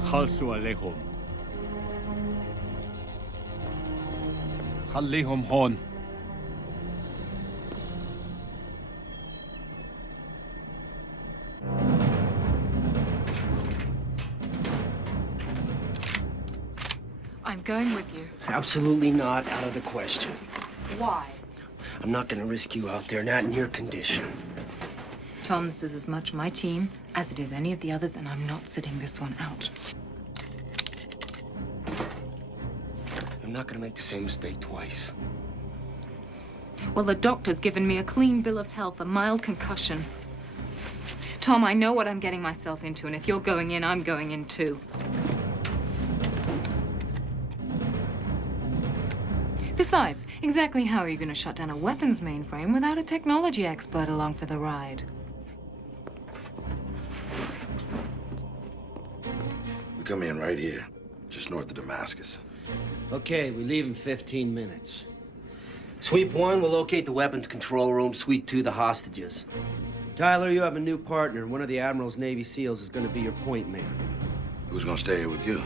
خلصوا عليهم. خليهم هون. I'm going with you. Absolutely not out of the question. Why? I'm not gonna risk you out there, not in your condition. Tom, this is as much my team as it is any of the others, and I'm not sitting this one out. I'm not gonna make the same mistake twice. Well, the doctor's given me a clean bill of health, a mild concussion. Tom, I know what I'm getting myself into, and if you're going in, I'm going in too. Besides, exactly how are you going to shut down a weapons mainframe without a technology expert along for the ride? We come in right here, just north of Damascus. Okay, we leave in 15 minutes. Sweep 1 will locate the weapons control room. Sweep 2, the hostages. Tyler, you have a new partner. One of the Admiral's Navy SEALs is going to be your point man. Who's gonna stay here with you?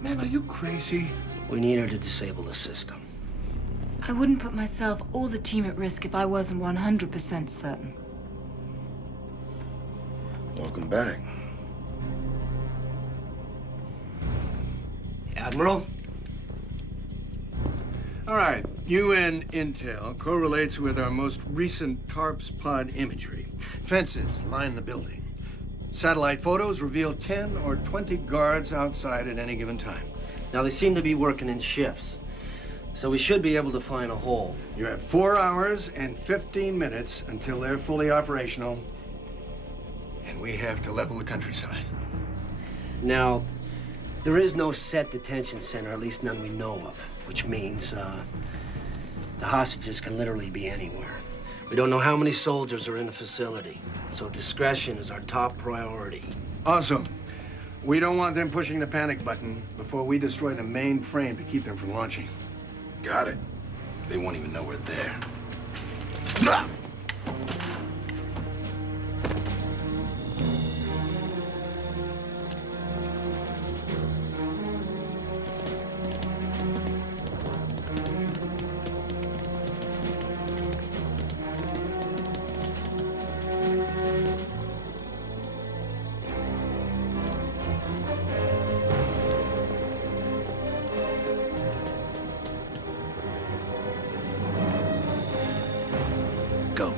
Man, are you crazy? We need her to disable the system. I wouldn't put myself or the team at risk if I wasn't 100% certain. Welcome back. Admiral? All right, UN intel correlates with our most recent TARPS pod imagery. Fences line the building. Satellite photos reveal 10 or 20 guards outside at any given time. Now, they seem to be working in shifts, so we should be able to find a hole. You have 4 hours and 15 minutes until they're fully operational, and we have to level the countryside. Now, there is no set detention center, at least none we know of, which means the hostages can literally be anywhere. We don't know how many soldiers are in the facility, so discretion is our top priority. Awesome. We don't want them pushing the panic button before we destroy the main frame to keep them from launching. Got it. They won't even know we're there. Go.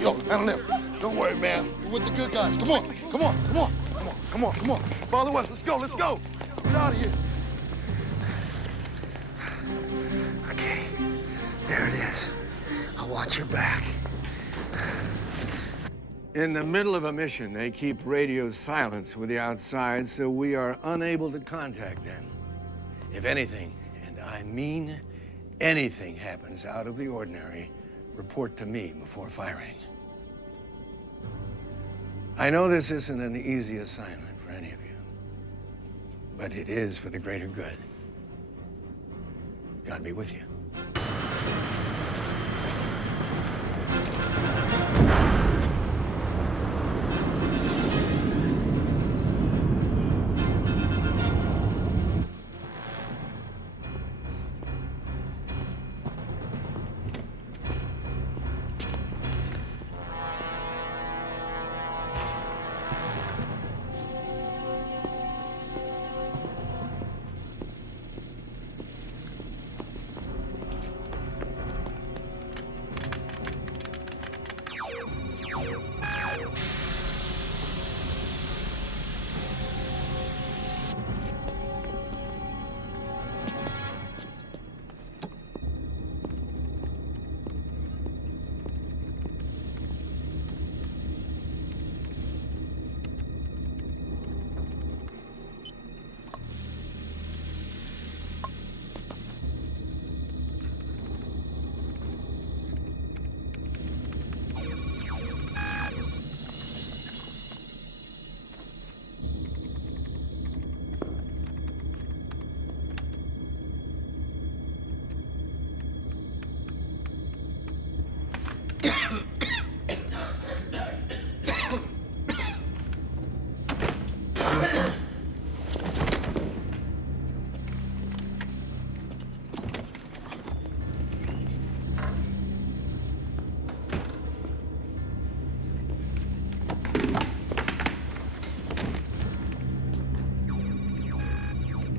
Yo, handle him. Don't worry, man. You're with the good guys. Come on, come on, come on, come on, come on, come on. Follow us. Let's go, let's go. Get out of here. Okay, there it is. I'll watch your back. In the middle of a mission, they keep radios silent with the outside, so we are unable to contact them. If anything, and I mean anything, happens out of the ordinary, report to me before firing. I know this isn't an easy assignment for any of you, but it is for the greater good. I'd be with you.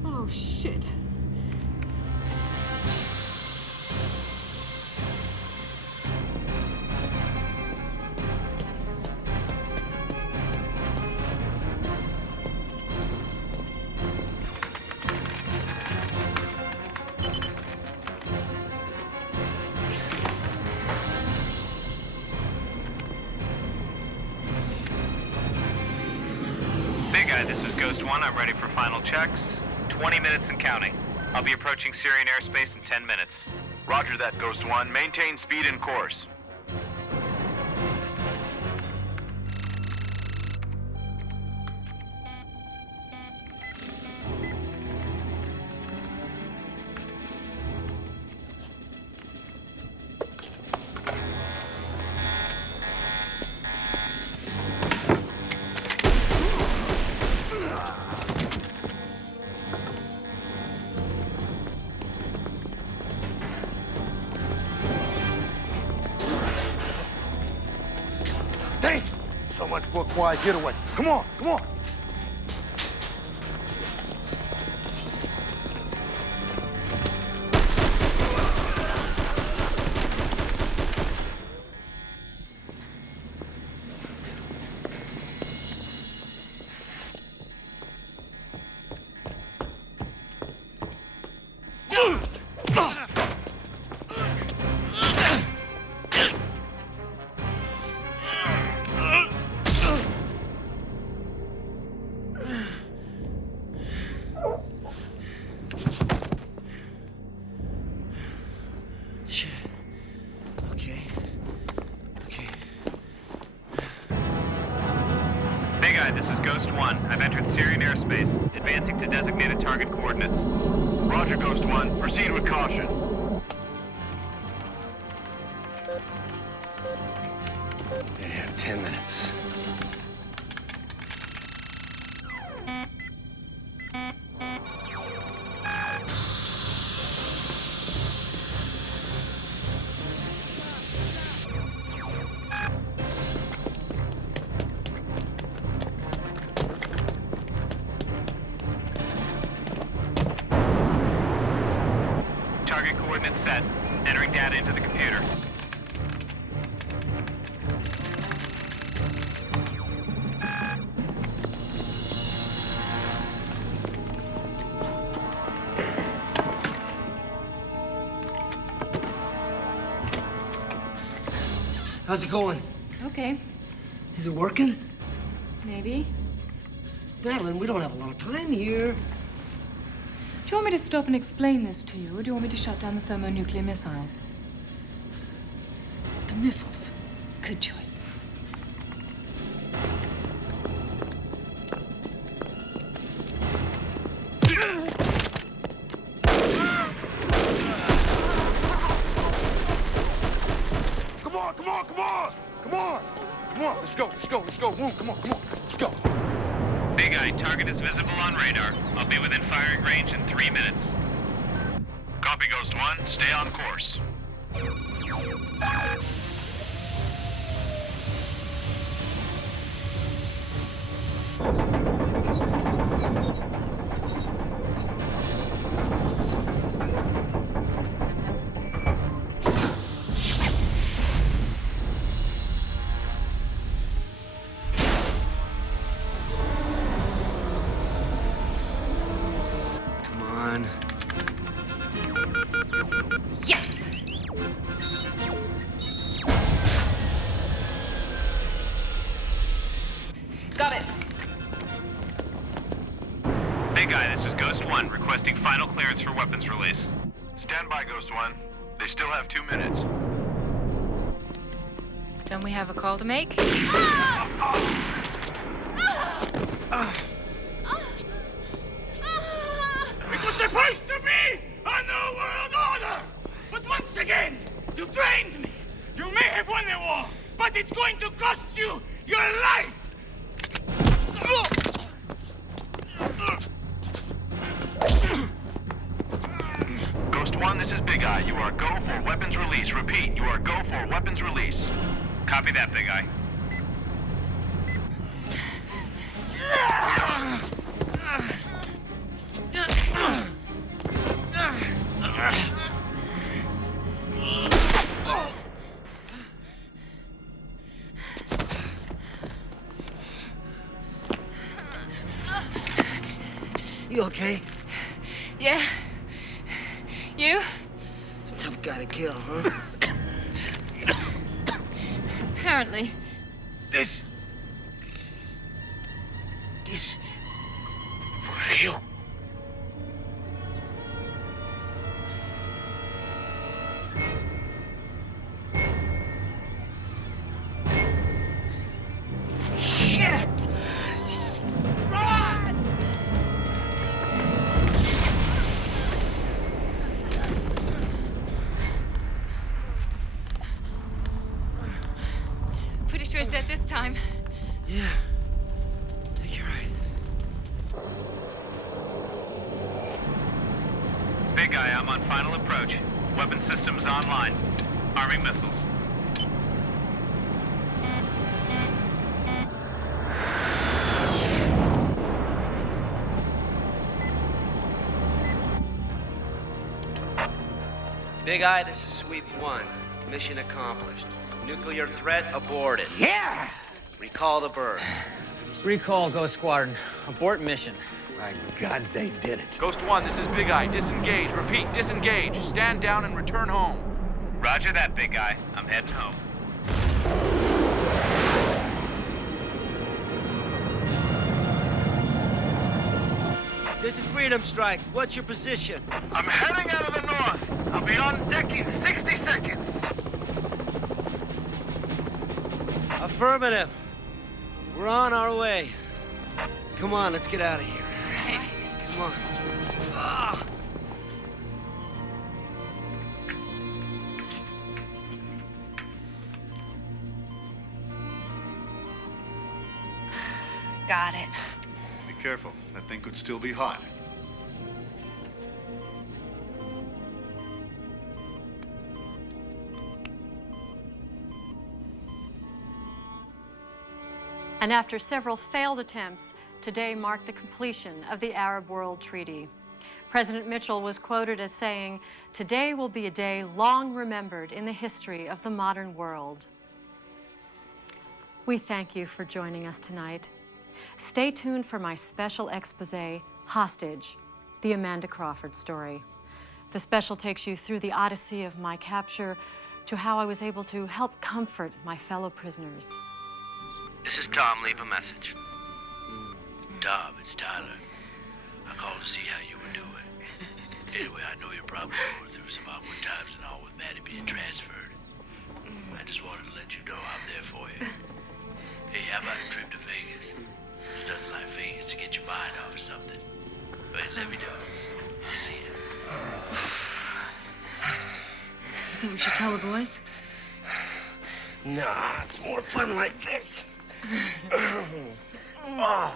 Oh, shit. Big Guy, this is Ghost 1. I'm ready for final checks. 20 minutes and counting. I'll be approaching Syrian airspace in 10 minutes. Roger that, Ghost 1. Maintain speed and course. So much for a quiet getaway. Come on, come on. Big Eye, this is Ghost 1. I've entered Syrian airspace, advancing to designated target coordinates. Roger, Ghost 1. Proceed with caution. They have 10 minutes. Target coordinates set. Entering data into the computer. How's it going? Okay, Is it working? maybe. Madeline, we don't have a lot of time here. Do you want me to stop and explain this to you, or do you want me to shut down the thermonuclear missiles? The missiles. Good choice. come on! Come on! Come on, let's go, let's go, let's go. Move, come on, let's go. Big Eye, target is visible on radar. I'll be within firing range in 3 minutes. Copy, Ghost 1. Stay on course. Come on. Yes! Got it. Big Eye, this is Ghost 1, requesting final clearance for weapons release. Stand by, Ghost 1. They still have 2 minutes. Don't we have a call to make? It was supposed to be a new world order! But once again, you trained me! You may have won the war, but it's going to cost you your life! Ghost 1, this is Big Eye. You are go for weapons release. Repeat, you are go for weapons release. Copy that, Big Eye. You okay? Yeah. You? Tough guy to kill, huh? Apparently. This for you. Shit! Run! Pretty sure he's dead this time. Yeah. I think you're right. Big Eye, I'm on final approach. Weapon systems online. Arming missiles. Big Eye, this is Sweep 1. Mission accomplished. Nuclear threat aborted. Yeah! Recall the birds. Recall, Ghost Squadron. Abort mission. My God, they did it. Ghost 1, this is Big Eye. Disengage. Repeat, disengage. Stand down and return home. Roger that, Big Eye. I'm heading home. This is Freedom Strike. What's your position? I'm heading out of the north. I'll be on deck in 60 seconds. Affirmative. We're on our way. Come on, let's get out of here. Come on. Ah. Got it. Be careful. That thing could still be hot. And after several failed attempts, today marked the completion of the Arab World Treaty. President Mitchell was quoted as saying, "Today will be a day long remembered in the history of the modern world." We thank you for joining us tonight. Stay tuned for my special expose, Hostage, the Amanda Crawford story. The special takes you through the odyssey of my capture to how I was able to help comfort my fellow prisoners. This is Tom. Leave a message. Tom, it's Tyler. I called to see how you were doing. Anyway, I know you're probably going through some awkward times and all with Maddie being transferred. I just wanted to let you know I'm there for you. Hey, how about a trip to Vegas? There's nothing like Vegas to get your mind off of something. Go ahead, let me know. I'll see you. You think we should tell the boys? Nah, it's more fun like this. Oh.